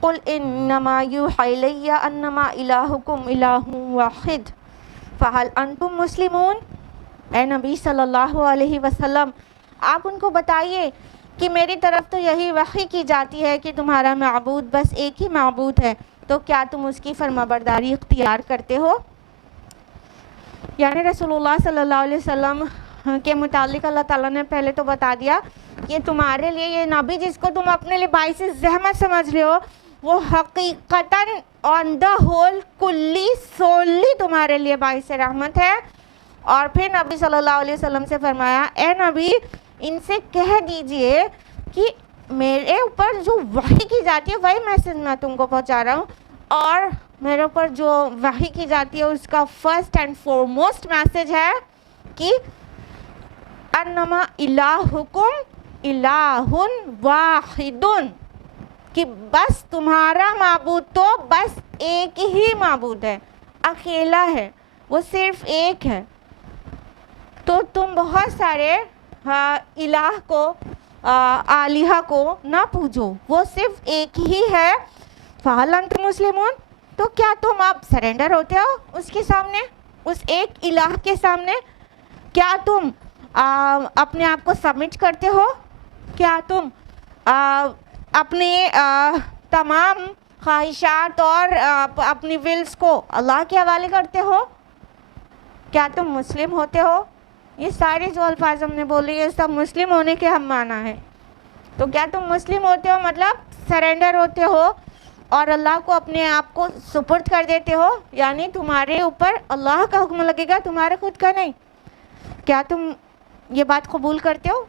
قل انما یوحی الی انما الہکم الہ واحد فہل انتم مسلمون. اے نبی صلی اللہ علیہ وسلم, آپ ان کو بتائیے کہ میری طرف تو یہی وحی کی جاتی ہے کہ تمہارا معبود بس ایک ہی معبود ہے, تو کیا تم اس کی فرمانبرداری اختیار کرتے ہو؟ یعنی رسول اللہ صلی اللہ علیہ وسلم کے متعلق اللہ تعالیٰ نے پہلے تو بتا دیا کہ تمہارے لیے یہ نبی جس کو تم اپنے لیے باعث زحمت سمجھ رہے ہو, وہ حقیقتاً آن دا ہول کلی سوللی تمہارے لیے باعث رحمت ہے. اور پھر نبی صلی اللہ علیہ وسلم سے فرمایا, اے نبی ان سے کہہ دیجئے کہ میرے اوپر جو وحی کی جاتی ہے وہی میسج میں تم کو پہنچا رہا ہوں، اور میرے اوپر جو وحی کی جاتی ہے اس کا فرسٹ اینڈ فورموسٹ میسج ہے کہ انما الہکم الہ واحد، کہ بس تمہارا معبود تو بس ایک ہی معبود ہے، اکیلا ہے، وہ صرف ایک ہے۔ تو تم بہت سارے الہ کو آلیہ کو نہ پوجو، وہ صرف ایک ہی ہے۔ فہل انتم مسلمون، تو کیا تم اب سرنڈر ہوتے ہو اس کے سامنے، اس ایک الہ کے سامنے؟ کیا تم اپنے آپ کو سبمٹ کرتے ہو؟ کیا تم اپنے تمام خواہشات اور اپنی ولز کو اللہ کے حوالے کرتے ہو؟ کیا تم مسلم ہوتے ہو؟ یہ سارے جو الفاظ ہم نے بولے یہ سب مسلم ہونے کے ہم معنی ہیں۔ تو کیا تم مسلم ہوتے ہو مطلب سرنڈر ہوتے ہو اور اللہ کو اپنے آپ کو سپرد کر دیتے ہو، یعنی تمہارے اوپر اللہ کا حکم لگے گا، تمہارے خود کا نہیں۔ کیا تم یہ بات قبول کرتے ہو؟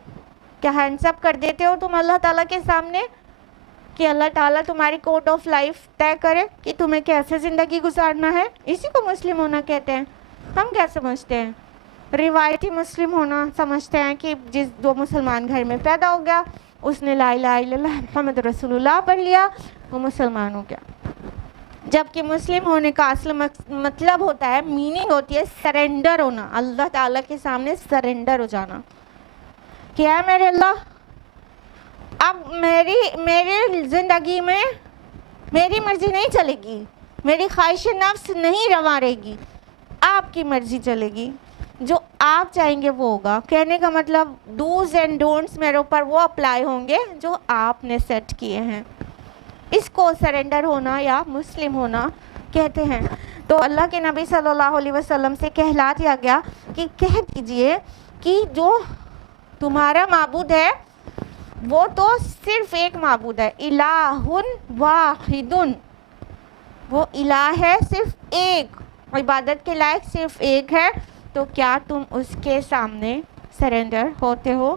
کیا ہینڈس اپ کر دیتے ہو تم اللہ تعالیٰ کے سامنے کہ اللہ تعالیٰ تمہاری کوڈ آف لائف طے کرے کہ تمہیں کیسے زندگی گزارنا ہے؟ اسی کو مسلم ہونا کہتے ہیں۔ ہم کیا سمجھتے ہیں؟ روایتی مسلم ہونا سمجھتے ہیں کہ جو مسلمان گھر میں پیدا ہو گیا، اس نے لا الہ الا اللہ محمد رسول اللہ پڑھ لیا، وہ مسلمان ہو گیا۔ جبکہ مسلم ہونے کا اصل مطلب ہوتا ہے، میننگ ہوتی ہے سرنڈر ہونا، اللہ تعالیٰ کے سامنے سرنڈر ہو جانا کہ اے میرے اللہ، اب میری زندگی میں میری مرضی نہیں چلے گی، میری خواہش نفس نہیں رواں رہے گی، آپ کی مرضی چلے گی، جو آپ چاہیں گے وہ ہوگا۔ کہنے کا مطلب ڈوز اینڈ ڈونٹس میرے اوپر وہ اپلائی ہوں گے جو آپ نے سیٹ کیے ہیں۔ اس کو سرنڈر ہونا یا مسلم ہونا کہتے ہیں۔ تو اللہ کے نبی صلی اللہ علیہ وسلم سے کہلا دیا گیا کہ کہہ دیجئے کہ جو تمہارا معبود ہے وہ تو صرف ایک معبود ہے، الہ واحد، وہ الہ ہے صرف ایک، عبادت کے لائق صرف ایک ہے۔ تو کیا تم اس کے سامنے سرنڈر ہوتے ہو،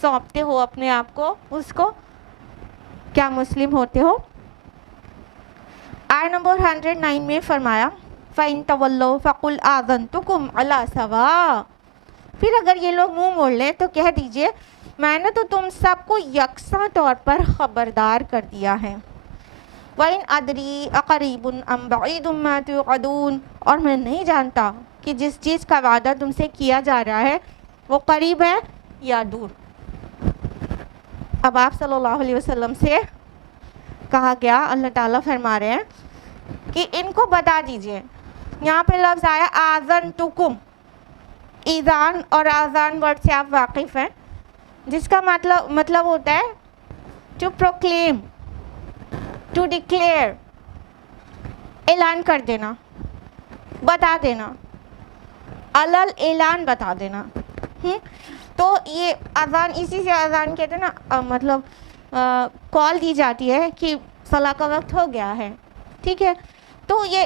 سونپتے ہو اپنے آپ کو اس کو؟ کیا مسلم ہوتے ہو؟ آیت نمبر 109 میں فرمایا فَإِن تَوَلَّوْا فَقُلْ آذَنْتُكُمْ عَلَىٰ سَوَاءٍ، پھر اگر یہ لوگ منہ موڑ لیں تو کہہ دیجئے میں نے تو تم سب کو یکساں طور پر خبردار کر دیا ہے۔ وَإِنْ أَدْرِي أَقَرِيبٌ أَمْ بَعِيدٌ مَا تُوعَدُونَ، اور میں نہیں جانتا کہ جس چیز کا وعدہ تم سے کیا جا رہا ہے وہ قریب ہے یا دور۔ اب آپ صلی اللہ علیہ وسلم سے کہا گیا، اللہ تعالیٰ فرما رہے ہیں کہ ان کو بتا دیجئے، یہاں پہ لفظ آیا آذنتکم، ایذان اور آذان ورڈ سے آپ واقف ہیں، جس کا مطلب ہوتا ہے ٹو پروکلیم، ٹو ڈکلیئر، اعلان کر دینا، بتا دینا، علل اعلان بتا دینا۔ تو یہ اذان، اسی سے اذان کہتے ہیں نا، مطلب کال دی جاتی ہے کہ صلاح کا وقت ہو گیا ہے، ٹھیک ہے۔ تو یہ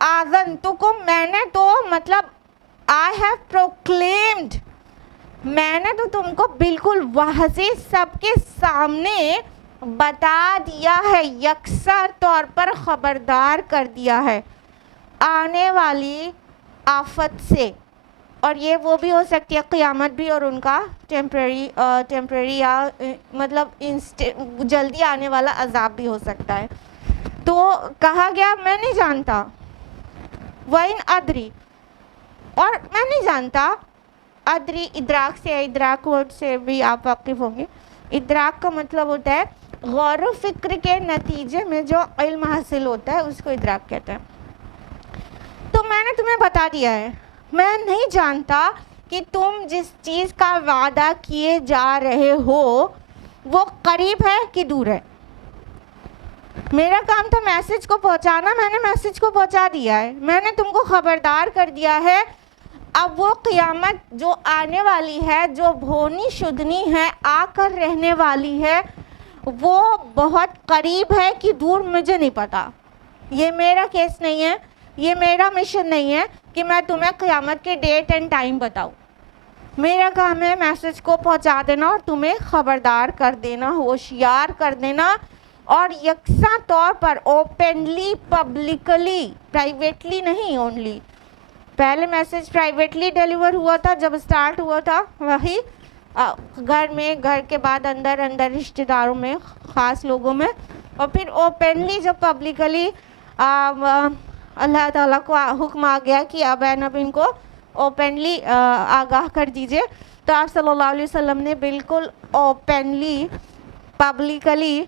آذنتکم، میں نے تو مطلب I have proclaimed، میں نے تو تم کو بالکل واضح سب کے سامنے بتا دیا ہے، یکساں طور پر خبردار کر دیا ہے آنے والی آفت سے، اور یہ وہ بھی ہو سکتی ہے قیامت بھی، اور ان کا ٹیمپریری یا مطلب جلدی آنے والا عذاب بھی ہو سکتا ہے۔ تو کہا گیا میں نہیں جانتا، وَإِنْ أَدْرِي، اور میں نہیں جانتا، ادری ادراک سے، ادراک ورڈ سے بھی آپ واقف ہوں گے۔ ادراک کا مطلب ہوتا ہے غور و فکر کے نتیجے میں جو علم حاصل ہوتا ہے اس کو ادراک کہتے ہیں۔ تو میں نے تمہیں بتا دیا ہے، میں نہیں جانتا کہ تم جس چیز کا وعدہ کیے جا رہے ہو وہ قریب ہے کہ دور ہے۔ میرا کام تھا میسج کو پہنچانا، میں نے میسج کو پہنچا دیا ہے، میں نے تم کو خبردار کر دیا ہے۔ اب وہ قیامت جو آنے والی ہے، جو بھونی شدنی ہے، آ کر رہنے والی ہے، وہ بہت قریب ہے کہ دور، مجھے نہیں پتا۔ یہ میرا کیس نہیں ہے، یہ میرا مشن نہیں ہے کہ میں تمہیں قیامت کے ڈیٹ اینڈ ٹائم بتاؤں۔ میرا کام ہے میسج کو پہنچا دینا اور تمہیں خبردار کر دینا، ہوشیار کر دینا، اور یکساں طور پر اوپنلی، پبلکلی، پرائیویٹلی نہیں اونلی. پہلے میسج پرائیویٹلی ڈیلیور ہوا تھا جب اسٹارٹ ہوا تھا، وہی گھر میں، گھر کے بعد اندر اندر رشتہ داروں میں، خاص لوگوں میں، اور پھر اوپنلی جب پبلکلی اللہ تعالیٰ کو حکم آ گیا کہ اب نبی ان کو اوپنلی آگاہ کر دیجئے، تو آپ صلی اللہ علیہ وسلم نے بالکل اوپنلی، پبلکلی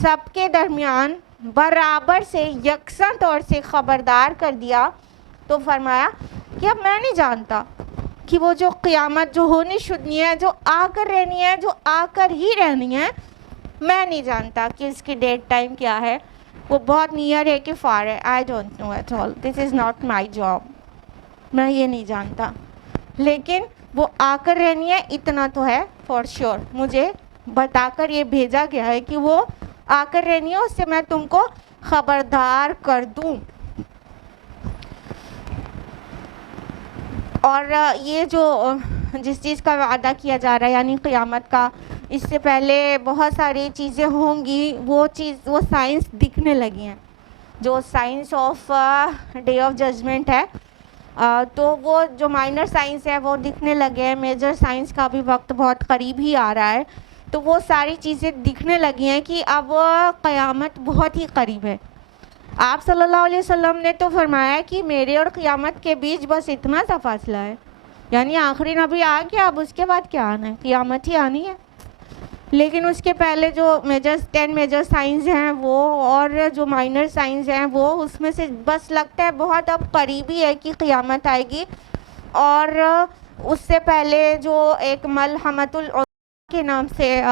سب کے درمیان برابر سے، یکساں طور سے خبردار کر دیا. تو فرمایا کہ اب میں نہیں جانتا کہ وہ جو قیامت جو ہونی شدنی ہے، جو آ کر رہنی ہے، جو آ کر ہی رہنی ہے، میں نہیں جانتا کہ اس کی ڈیٹ ٹائم کیا ہے، وہ بہت نیئر ہے کہ فار ہے. I don't know at all, this is not my job, میں یہ نہیں جانتا، لیکن وہ آ کر رہنی ہے اتنا تو ہے فار شیور. مجھے بتا کر یہ بھیجا گیا ہے کہ وہ آ کر رہنی ہے، اس سے میں تم کو خبردار کر دوں. اور یہ جو جس چیز کا وعدہ کیا جا رہا ہے یعنی قیامت کا، اس سے پہلے بہت ساری چیزیں ہوں گی، وہ سائنس دکھنے لگی ہیں. جو signs of day of judgment ہے، تو وہ جو مائنر سائنس ہے وہ دکھنے لگے ہیں. میجر سائنس کا بھی وقت بہت قریب ہی آ رہا ہے، تو وہ ساری چیزیں دکھنے لگی ہیں کہ اب قیامت بہت ہی قریب ہے. آپ صلی اللہ علیہ وسلم نے تو فرمایا کہ میرے اور قیامت کے بیچ بس اتنا سا فاصلہ ہے، یعنی آخری نبی آ گیا، اب اس کے بعد کیا آنا ہے، قیامت ہی آنی ہے. لیکن اس کے پہلے جو 10 میجر سائنس ہیں وہ، اور جو مائنر سائنس ہیں وہ، اس میں سے بس لگتا ہے بہت اب قریبی ہے کہ قیامت آئے گی. اور اس سے پہلے جو ایک ملحمۃ العظمیٰ کے نام سے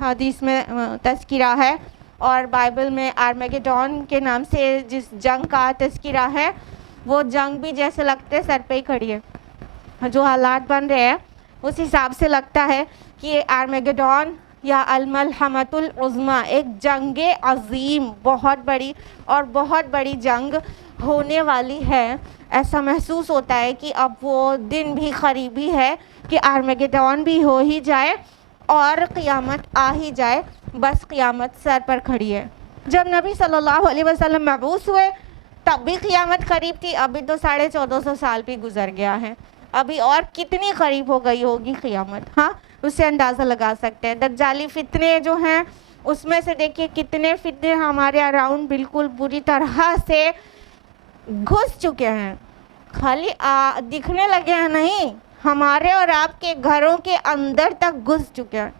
حدیث میں تذکرہ ہے، اور بائبل میں آرمیگیڈون کے نام سے جس جنگ کا تذکرہ ہے، وہ جنگ بھی جیسے لگتے سر پہ ہی کھڑی ہے. جو حالات بن رہے ہیں اس حساب سے لگتا ہے کہ آرمیگیڈون یا الملحمۃ العظمیٰ ایک جنگ عظیم، بہت بڑی اور بہت بڑی جنگ ہونے والی ہے. ایسا محسوس ہوتا ہے کہ اب وہ دن بھی قریبی ہے کہ آرمیگیڈون بھی ہو ہی جائے اور قیامت آ ہی جائے، بس قیامت سر پر کھڑی ہے. جب نبی صلی اللہ علیہ وسلم مبعوث ہوئے تب بھی قیامت قریب تھی، ابھی تو 1450 سال بھی گزر گیا ہے، ابھی اور کتنی قریب ہو گئی ہوگی قیامت. ہاں، اس سے اندازہ لگا سکتے ہیں. دجالی فتنے جو ہیں اس میں سے دیکھیے کتنے فتنے ہمارے اراؤنڈ بالکل بری طرح سے گھس چکے ہیں. خالی دکھنے لگے ہیں نہیں، ہمارے اور آپ کے گھروں کے اندر تک گھس چکے ہیں.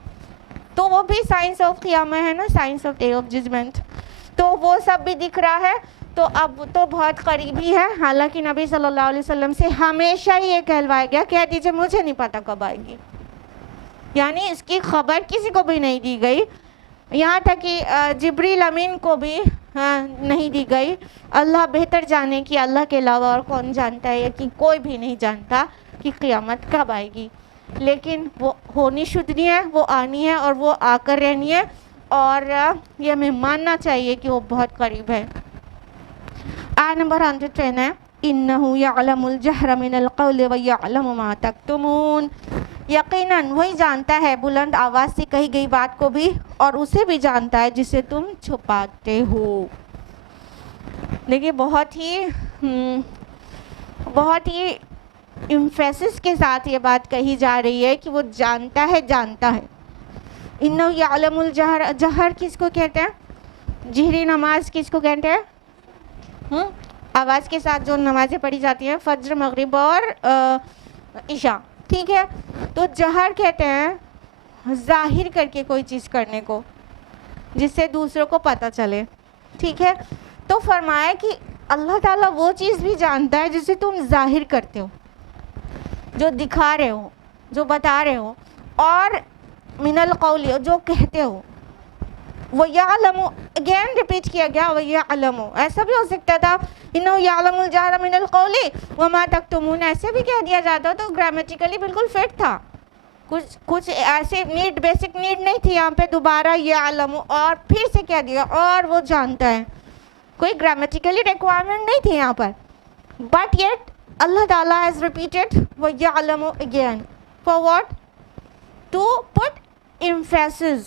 تو وہ بھی سائنس آف قیامہ ہے نا، signs of day of judgment, تو وہ سب بھی دکھ رہا ہے. تو اب تو بہت قریبی ہے. حالانکہ نبی صلی اللہ علیہ وسلم سے ہمیشہ یہ کہلوایا گیا، کہہ دیجئے مجھے نہیں پتا کب آئے گی، یعنی اس کی خبر کسی کو بھی نہیں دی گئی، یہاں تک کہ جبریل امین کو بھی نہیں دی گئی. اللہ بہتر جانے کہ اللہ کے علاوہ اور کون جانتا ہے کہ کوئی بھی نہیں جانتا کہ قیامت کب آئے گی. لیکن وہ ہونی شدنی ہے، وہ آنی ہے اور وہ آ کر رہنی ہے، اور یہ ہمیں ماننا چاہیے کہ وہ بہت قریب ہے. آیت نمبر 110 ہے، اِنَّهُ يَعْلَمُ الْجَهْرَ مِنَ الْقَوْلِ وَيَعْلَمُ مَا تَكْتُمُونَ. یقیناً وہی جانتا ہے بلند آواز سے کہی گئی بات کو بھی، اور اسے بھی جانتا ہے جسے تم چھپاتے ہو. دیکھیے بہت ہی امفیسس کے ساتھ یہ بات کہی جا رہی ہے کہ وہ جانتا ہے. اِنَّهُ يَعْلَمُ الْجَهْرَ. جہر کس کو کہتے ہیں؟ جہری نماز کس کو کہتے ہیں؟ آواز کے ساتھ جو نمازیں پڑھی جاتی ہیں، فجر، مغرب اور عشاء، ٹھیک ہے. تو جہر کہتے ہیں ظاہر کر کے کوئی چیز کرنے کو جس سے دوسروں کو پتہ چلے، ٹھیک ہے. تو فرمایا کہ اللہ تعالیٰ وہ چیز بھی جانتا ہے جسے تم ظاہر کرتے ہو، جو دکھا رہے ہو، جو بتا رہے ہو، اور من القول، جو کہتے ہو. وَيَعْلَمُ، اگین ریپیٹ کیا گیا وَيَعْلَمُ. ایسا بھی ہو سکتا تھا اِنَّهُ يَعْلَمُ الْجَهْرَ مِنَ الْقَوْلِ وَمَا تَكْتُمُونَ، ایسے بھی کہہ دیا جاتا. تو گرامیٹیکلی بالکل فٹ تھا، کچھ ایسے بیسک نیڈ نہیں تھی یہاں پہ دوبارہ يَعْلَمُ اور پھر سے کہہ دیا اور وہ جانتا ہے. کوئی گرامیٹیکلی ریکوائرمنٹ نہیں تھی یہاں پر. But yet Allah Ta'ala has repeated وَيَعْلَمُ again. For what? To put emphasis,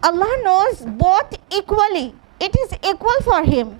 Allah knows both equally. It is equal for him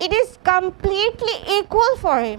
It is completely equal for him.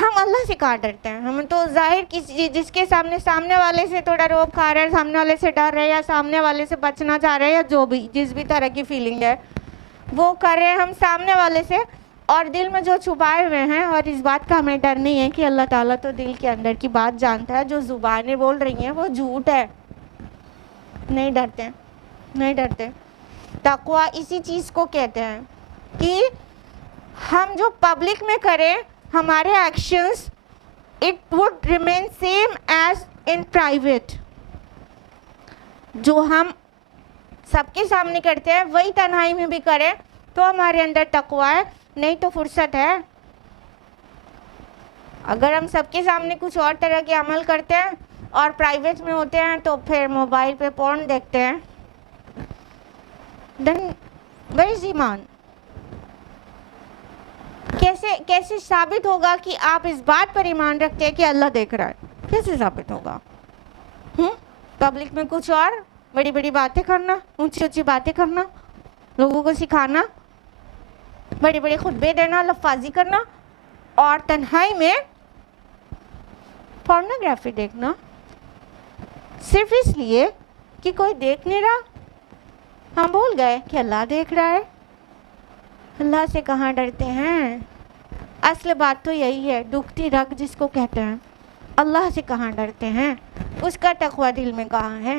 ہم اللہ سے کہاں ڈرتے ہیں؟ ہم تو ظاہر کسی جس کے سامنے والے سے تھوڑا روب کھا رہے ہیں، سامنے والے سے ڈر رہے ہیں، یا سامنے والے سے بچنا چاہ رہے ہیں، یا جو بھی جس بھی طرح کی فیلنگ ہے وہ کر رہے ہیں ہم سامنے والے سے، اور دل میں جو چھپائے ہوئے ہیں، اور اس بات کا ہمیں ڈر نہیں ہے کہ اللہ تعالیٰ تو دل کے اندر کی بات جانتا ہے، جو زبانیں بول رہی ہیں وہ جھوٹ ہے. نہیں ڈرتے، نہیں ڈرتے. تقویٰ اسی چیز کو کہتے ہیں کہ ہم جو پبلک میں کریں ہمارے actions it would remain same as in private. جو ہم سب کے سامنے کرتے ہیں وہی تنہائی میں بھی کریں تو ہمارے اندر تقویٰ ہے، نہیں تو فرصت ہے. اگر ہم سب کے سامنے کچھ اور طرح کے عمل کرتے ہیں اور پرائیویٹ میں ہوتے ہیں تو پھر موبائل پہ پورن دیکھتے ہیں، دین ویئر از ایمان؟ کیسے ثابت ہوگا کہ آپ اس بات پر ایمان رکھتے ہیں کہ اللہ دیکھ رہا ہے؟ کیسے ثابت ہوگا؟ پبلک میں کچھ اور بڑی بڑی باتیں کرنا، اونچی اونچی باتیں کرنا، لوگوں کو سکھانا، بڑے بڑے خطبے دینا، لفاظی کرنا، اور تنہائی میں پورنوگرافی دیکھنا صرف اس لیے کہ کوئی دیکھ نہیں رہا. ہم بھول گئے کہ اللہ دیکھ رہا ہے. اللہ سے کہاں ڈرتے ہیں؟ اصل بات تو یہی ہے، دکھتی رگ جس کو کہتے ہیں. اللہ سے کہاں ڈرتے ہیں؟ اس کا تقویٰ دل میں کہاں ہے؟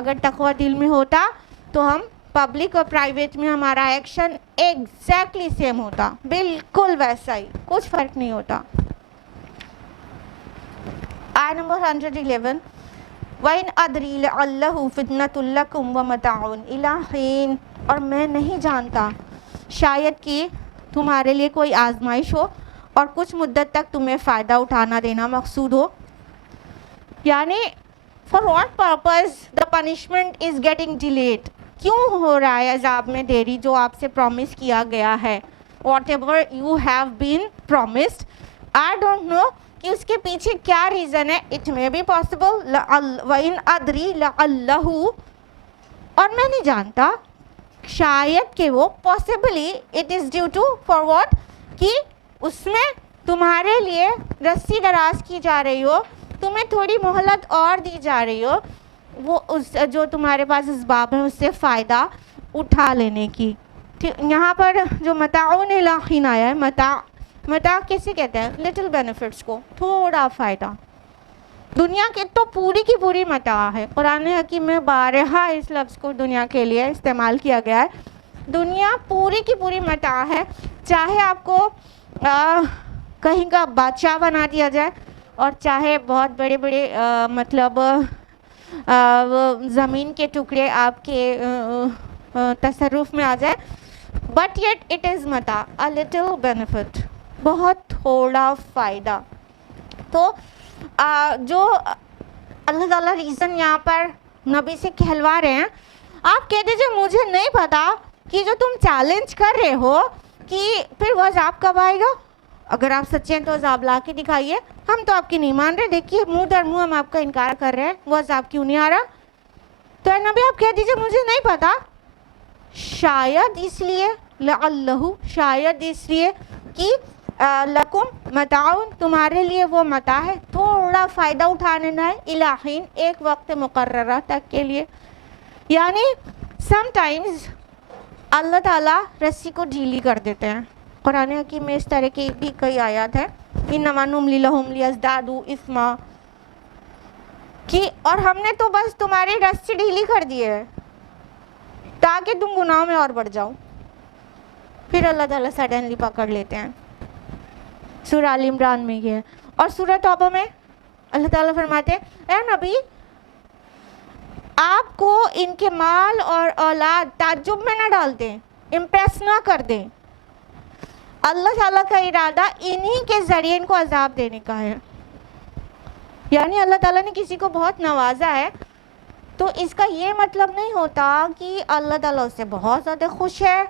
اگر تقویٰ دل میں ہوتا تو ہم پبلک اور پرائیویٹ میں ہمارا ایکشن ایگزیکٹلی سیم ہوتا، بالکل ویسا ہی، کچھ فرق نہیں ہوتا. آیت نمبر 111 وَإِنْ أَدْرِي لَعَلَّهُ فِتْنَةٌ لَكُمْ وَمَتَاعٌ إِلَىٰ حِينٍ. اور میں نہیں جانتا، شاید کہ تمہارے لیے کوئی آزمائش ہو اور کچھ مدت تک تمہیں فائدہ اٹھانا دینا مقصود ہو. یعنی for what purpose the punishment is getting delayed? کیوں ہو رہا ہے عذاب میں دیری جو آپ سے پرومس کیا گیا ہے؟ Whatever you have been promised, I don't know کہ اس کے پیچھے کیا ریزن ہے. اٹ مے بی پاسبل وَإِنْ أَدْرِي لَعَلَّهُ، اور میں نہیں جانتا، شاید کہ وہ possibly it is due to for what, کہ اس میں تمہارے لیے رسی دراز کی جا رہی ہو، تمہیں تھوڑی مہلت اور دی جا رہی ہو، وہ اس جو تمہارے پاس اسباب ہیں اس سے فائدہ اٹھا لینے کی. یہاں پر جو متاعون الی حین آیا ہے، متاع کیسے کہتے ہیں؟ لٹل بینیفٹس کو، تھوڑا فائدہ. دنیا کے تو پوری کی پوری متاع ہے. قرآن حکیم میں بارہا اس لفظ کو دنیا کے لیے استعمال کیا گیا ہے. دنیا پوری کی پوری متاع ہے. چاہے آپ کو کہیں کا بادشاہ بنا دیا جائے، اور چاہے بہت بڑے بڑے مطلب زمین کے ٹکڑے آپ کے تصرف میں آ جائے، بٹ یٹ اٹ از متاع، a little benefit، بہت تھوڑا فائدہ. تو جو اللہ تعالیٰ ریزن یہاں پر نبی سے کہلوا رہے ہیں، آپ کہہ دیجیے مجھے نہیں پتا کہ جو تم چیلنج کر رہے ہو کہ پھر وہ عذاب کب آئے گا. اگر آپ سچے ہیں تو عذاب لا کے دکھائیے، ہم تو آپ کی نہیں مان رہے، دیکھیے منہ در منہ ہم آپ کا انکار کر رہے ہیں، وہ عذاب کیوں نہیں آ رہا. تو اے نبی آپ کہہ دیجیے مجھے نہیں پتا، شاید اس لیے لعلہ، شاید اس لیے کہ لکم متاعون، تمہارے لیے وہ متاع ہے، تھوڑا فائدہ اٹھانے نہ ہے، الی حین، ایک وقت مقررہ تک کے لیے. یعنی سم ٹائمز اللہ تعالیٰ رسی کو ڈھیلی کر دیتے ہیں. قرآن حکیم میں اس طرح کی بھی کئی آیات ہیں، انما نملی لہم لیزدادوا اثما، کہ اور ہم نے تو بس تمہاری رسی ڈھیلی کر دی ہے تاکہ تم گناہوں میں اور بڑھ جاؤ. پھر اللہ تعالیٰ سڈنلی پکڑ لیتے ہیں. سورہ آل عمران میں یہ ہے. اور سورہ توبہ میں اللہ تعالیٰ فرماتے ہیں اے نبی آپ کو ان کے مال اور اولاد تعجب میں نہ ڈال دیں، امپریس نہ کر دیں. اللہ تعالیٰ کا ارادہ انہی کے ذریعے ان کو عذاب دینے کا ہے. یعنی اللہ تعالیٰ نے کسی کو بہت نوازا ہے تو اس کا یہ مطلب نہیں ہوتا کہ اللہ تعالیٰ اس سے بہت زیادہ خوش ہے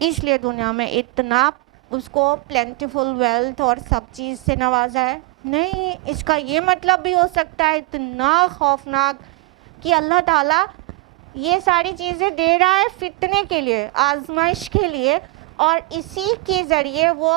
اس لیے دنیا میں اتنا اس کو پلینٹیفل ویلتھ اور سب چیز سے نوازا ہے. نہیں، اس کا یہ مطلب بھی ہو سکتا ہے اتنا خوفناک کہ اللہ تعالیٰ یہ ساری چیزیں دے رہا ہے فتنے کے لیے، آزمائش کے لیے، اور اسی کے ذریعے وہ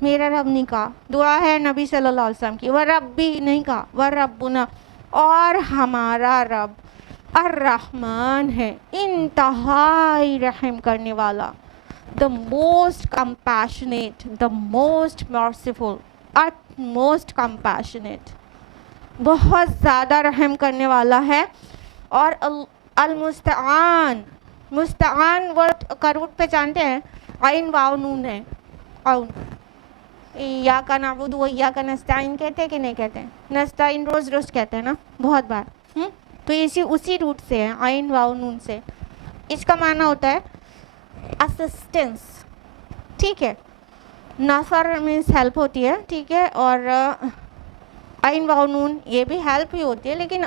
میرا رب نہیں کہا. دعا ہے نبی صلی اللہ علیہ وسلم کی, وربی نہیں کہا, وربنا. اور ہمارا رب الرحمن ہے, انتہائی رحم کرنے والا, the most compassionate, the most merciful, utmost compassionate, بہت زیادہ رحم کرنے والا ہے. اور المستعان, مستعان ورڈ کا روٹ پہچانتے ہیں, عین واو نون ہے, عون. یا کا نعبد و یا کا نستعین کہتے ہیں کہ نہیں کہتے ہیں؟ نستعین روز روز کہتے ہیں نا, بہت بار. تو اسی روٹ سے ہے, عین واو نون سے. اس کا معنی ہوتا ہے اسسٹنس, ٹھیک ہے. نصر مینس ہیلپ ہوتی ہے, ٹھیک ہے, اور عین واو نون یہ بھی ہیلپ ہی ہوتی ہے, لیکن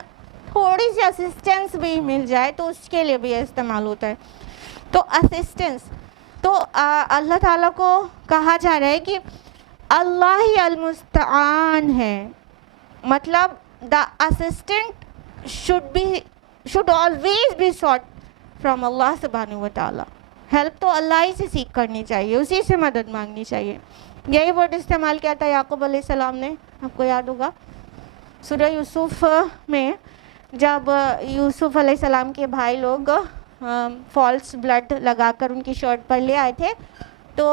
تھوڑی سی اسسٹنس بھی مل جائے تو اس کے لیے بھی استعمال ہوتا ہے. تو اسسٹنس, تو اللہ تعالیٰ کو کہا جا رہا ہے کہ اللہ ہی المستعان ہے, مطلب the assistant should always be sought from Allah Subhanahu wa تعالیٰ. ہیلپ تو اللہ ہی سے سیکھ کرنی چاہیے, اسی سے مدد مانگنی چاہیے. یہی ورڈ استعمال کیا تھا یعقوب علیہ السلام نے, آپ کو یاد ہوگا سورہ یوسف میں, جب یوسف علیہ السلام کے بھائی لوگ فالس بلڈ لگا کر ان کی شرٹ پر لے آئے تھے, تو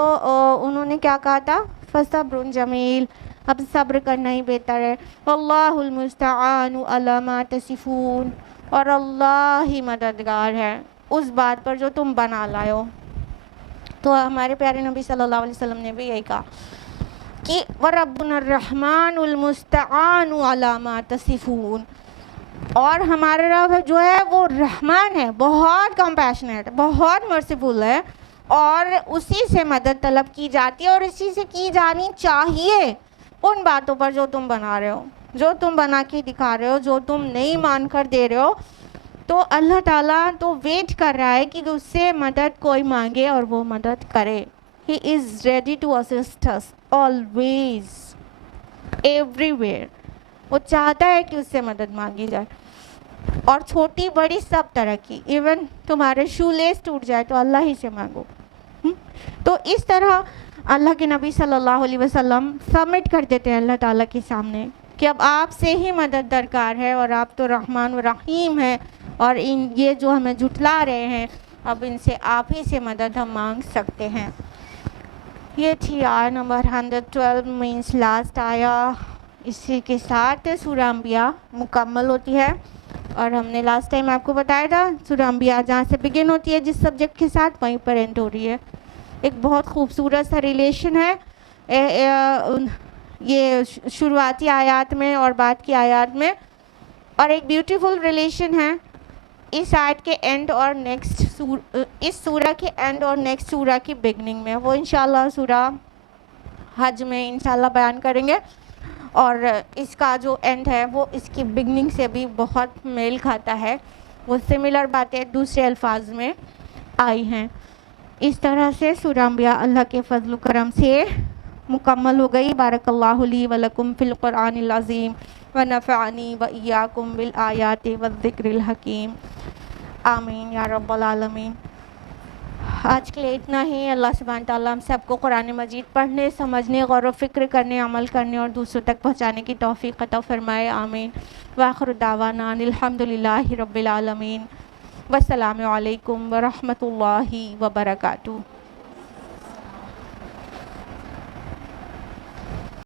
انہوں نے کیا کہا تھا, فصبر جمیل, اب صبر کرنا ہی بہتر ہے. اللہ المستعان علی ما تصفون, اور اللہ ہی مددگار ہے اس بات پر جو تم بنا لائے ہو. تو ہمارے پیارے نبی صلی اللہ علیہ وسلم نے بھی یہی کہا کہ وَرَبُّنَا الرَّحْمَنُ الْمُسْتَعَانُ عَلَى مَا تَصِفُونَ, اور ہمارا رب جو ہے وہ رحمان ہے, بہت کمپیشنیٹ, بہت مرسیفل ہے, اور اسی سے مدد طلب کی جاتی ہے, اور اسی سے کی جانی چاہیے ان باتوں پر جو تم بنا رہے ہو, جو تم بنا کے دکھا رہے ہو, جو تم نہیں مان کر دے رہے ہو. تو اللہ تعالیٰ تو ویٹ کر رہا ہے کہ اس سے مدد کوئی مانگے اور وہ مدد کرے. He is ready to assist us always, everywhere. وہ چاہتا ہے کہ اس سے مدد مانگی جائے, اور چھوٹی بڑی سب طرح کی, ایون تمہارے شو لیس ٹوٹ جائے تو اللہ ہی سے مانگو. تو اس طرح اللہ کے نبی صلی اللہ علیہ وسلم سبمٹ کر دیتے ہیں اللہ تعالیٰ کے سامنے کہ اب آپ سے ہی مدد درکار ہے, اور آپ تو رحمان و رحیم ہیں, اور یہ جو ہمیں جھٹلا رہے ہیں, اب ان سے آپ ہی سے مدد ہم مانگ سکتے ہیں. یہ تھی آیت نمبر 112 مینس لاسٹ آیا. اسی کے ساتھ سورہ انبیاء مکمل ہوتی ہے, اور ہم نے لاسٹ ٹائم آپ کو بتایا تھا سورہ انبیاء جہاں سے بگن ہوتی ہے جس سبجیکٹ کے ساتھ, وہیں پر اینڈ ہو رہی ہے. ایک بہت خوبصورت سا ریلیشن ہے یہ شروعاتی آیات میں اور بعد کی آیات میں, اور ایک بیوٹیفل ریلیشن ہے اس آیت کے اینڈ اور نیکسٹ اس سورہ کے اینڈ اور نیکسٹ سورہ کی بگننگ میں. وہ انشاءاللہ سورہ حج میں انشاءاللہ بیان کریں گے, اور اس کا جو اینڈ ہے وہ اس کی بگننگ سے بھی بہت میل کھاتا ہے, وہ سملر باتیں دوسرے الفاظ میں آئی ہیں. اس طرح سے سورہ انبیاء اللہ کے فضل و کرم سے مکمل ہو گئی. بارک اللہ لی و لکم فی القرآن العظیم ونفعنی و ایاکم بالآیات والذکر الحکیم, آمین یا رب العالمین. آج کے لیے اتنا ہی. اللہ سبحانہ تعالیٰ ہم سب کو قرآن مجید پڑھنے, سمجھنے, غور و فکر کرنے, عمل کرنے اور دوسروں تک پہنچانے کی توفیق عطا فرمائے, آمین. وآخر دعوانا الحمد للہ رب العالمین. والسلام علیکم ورحمۃ اللہ وبرکاتہ.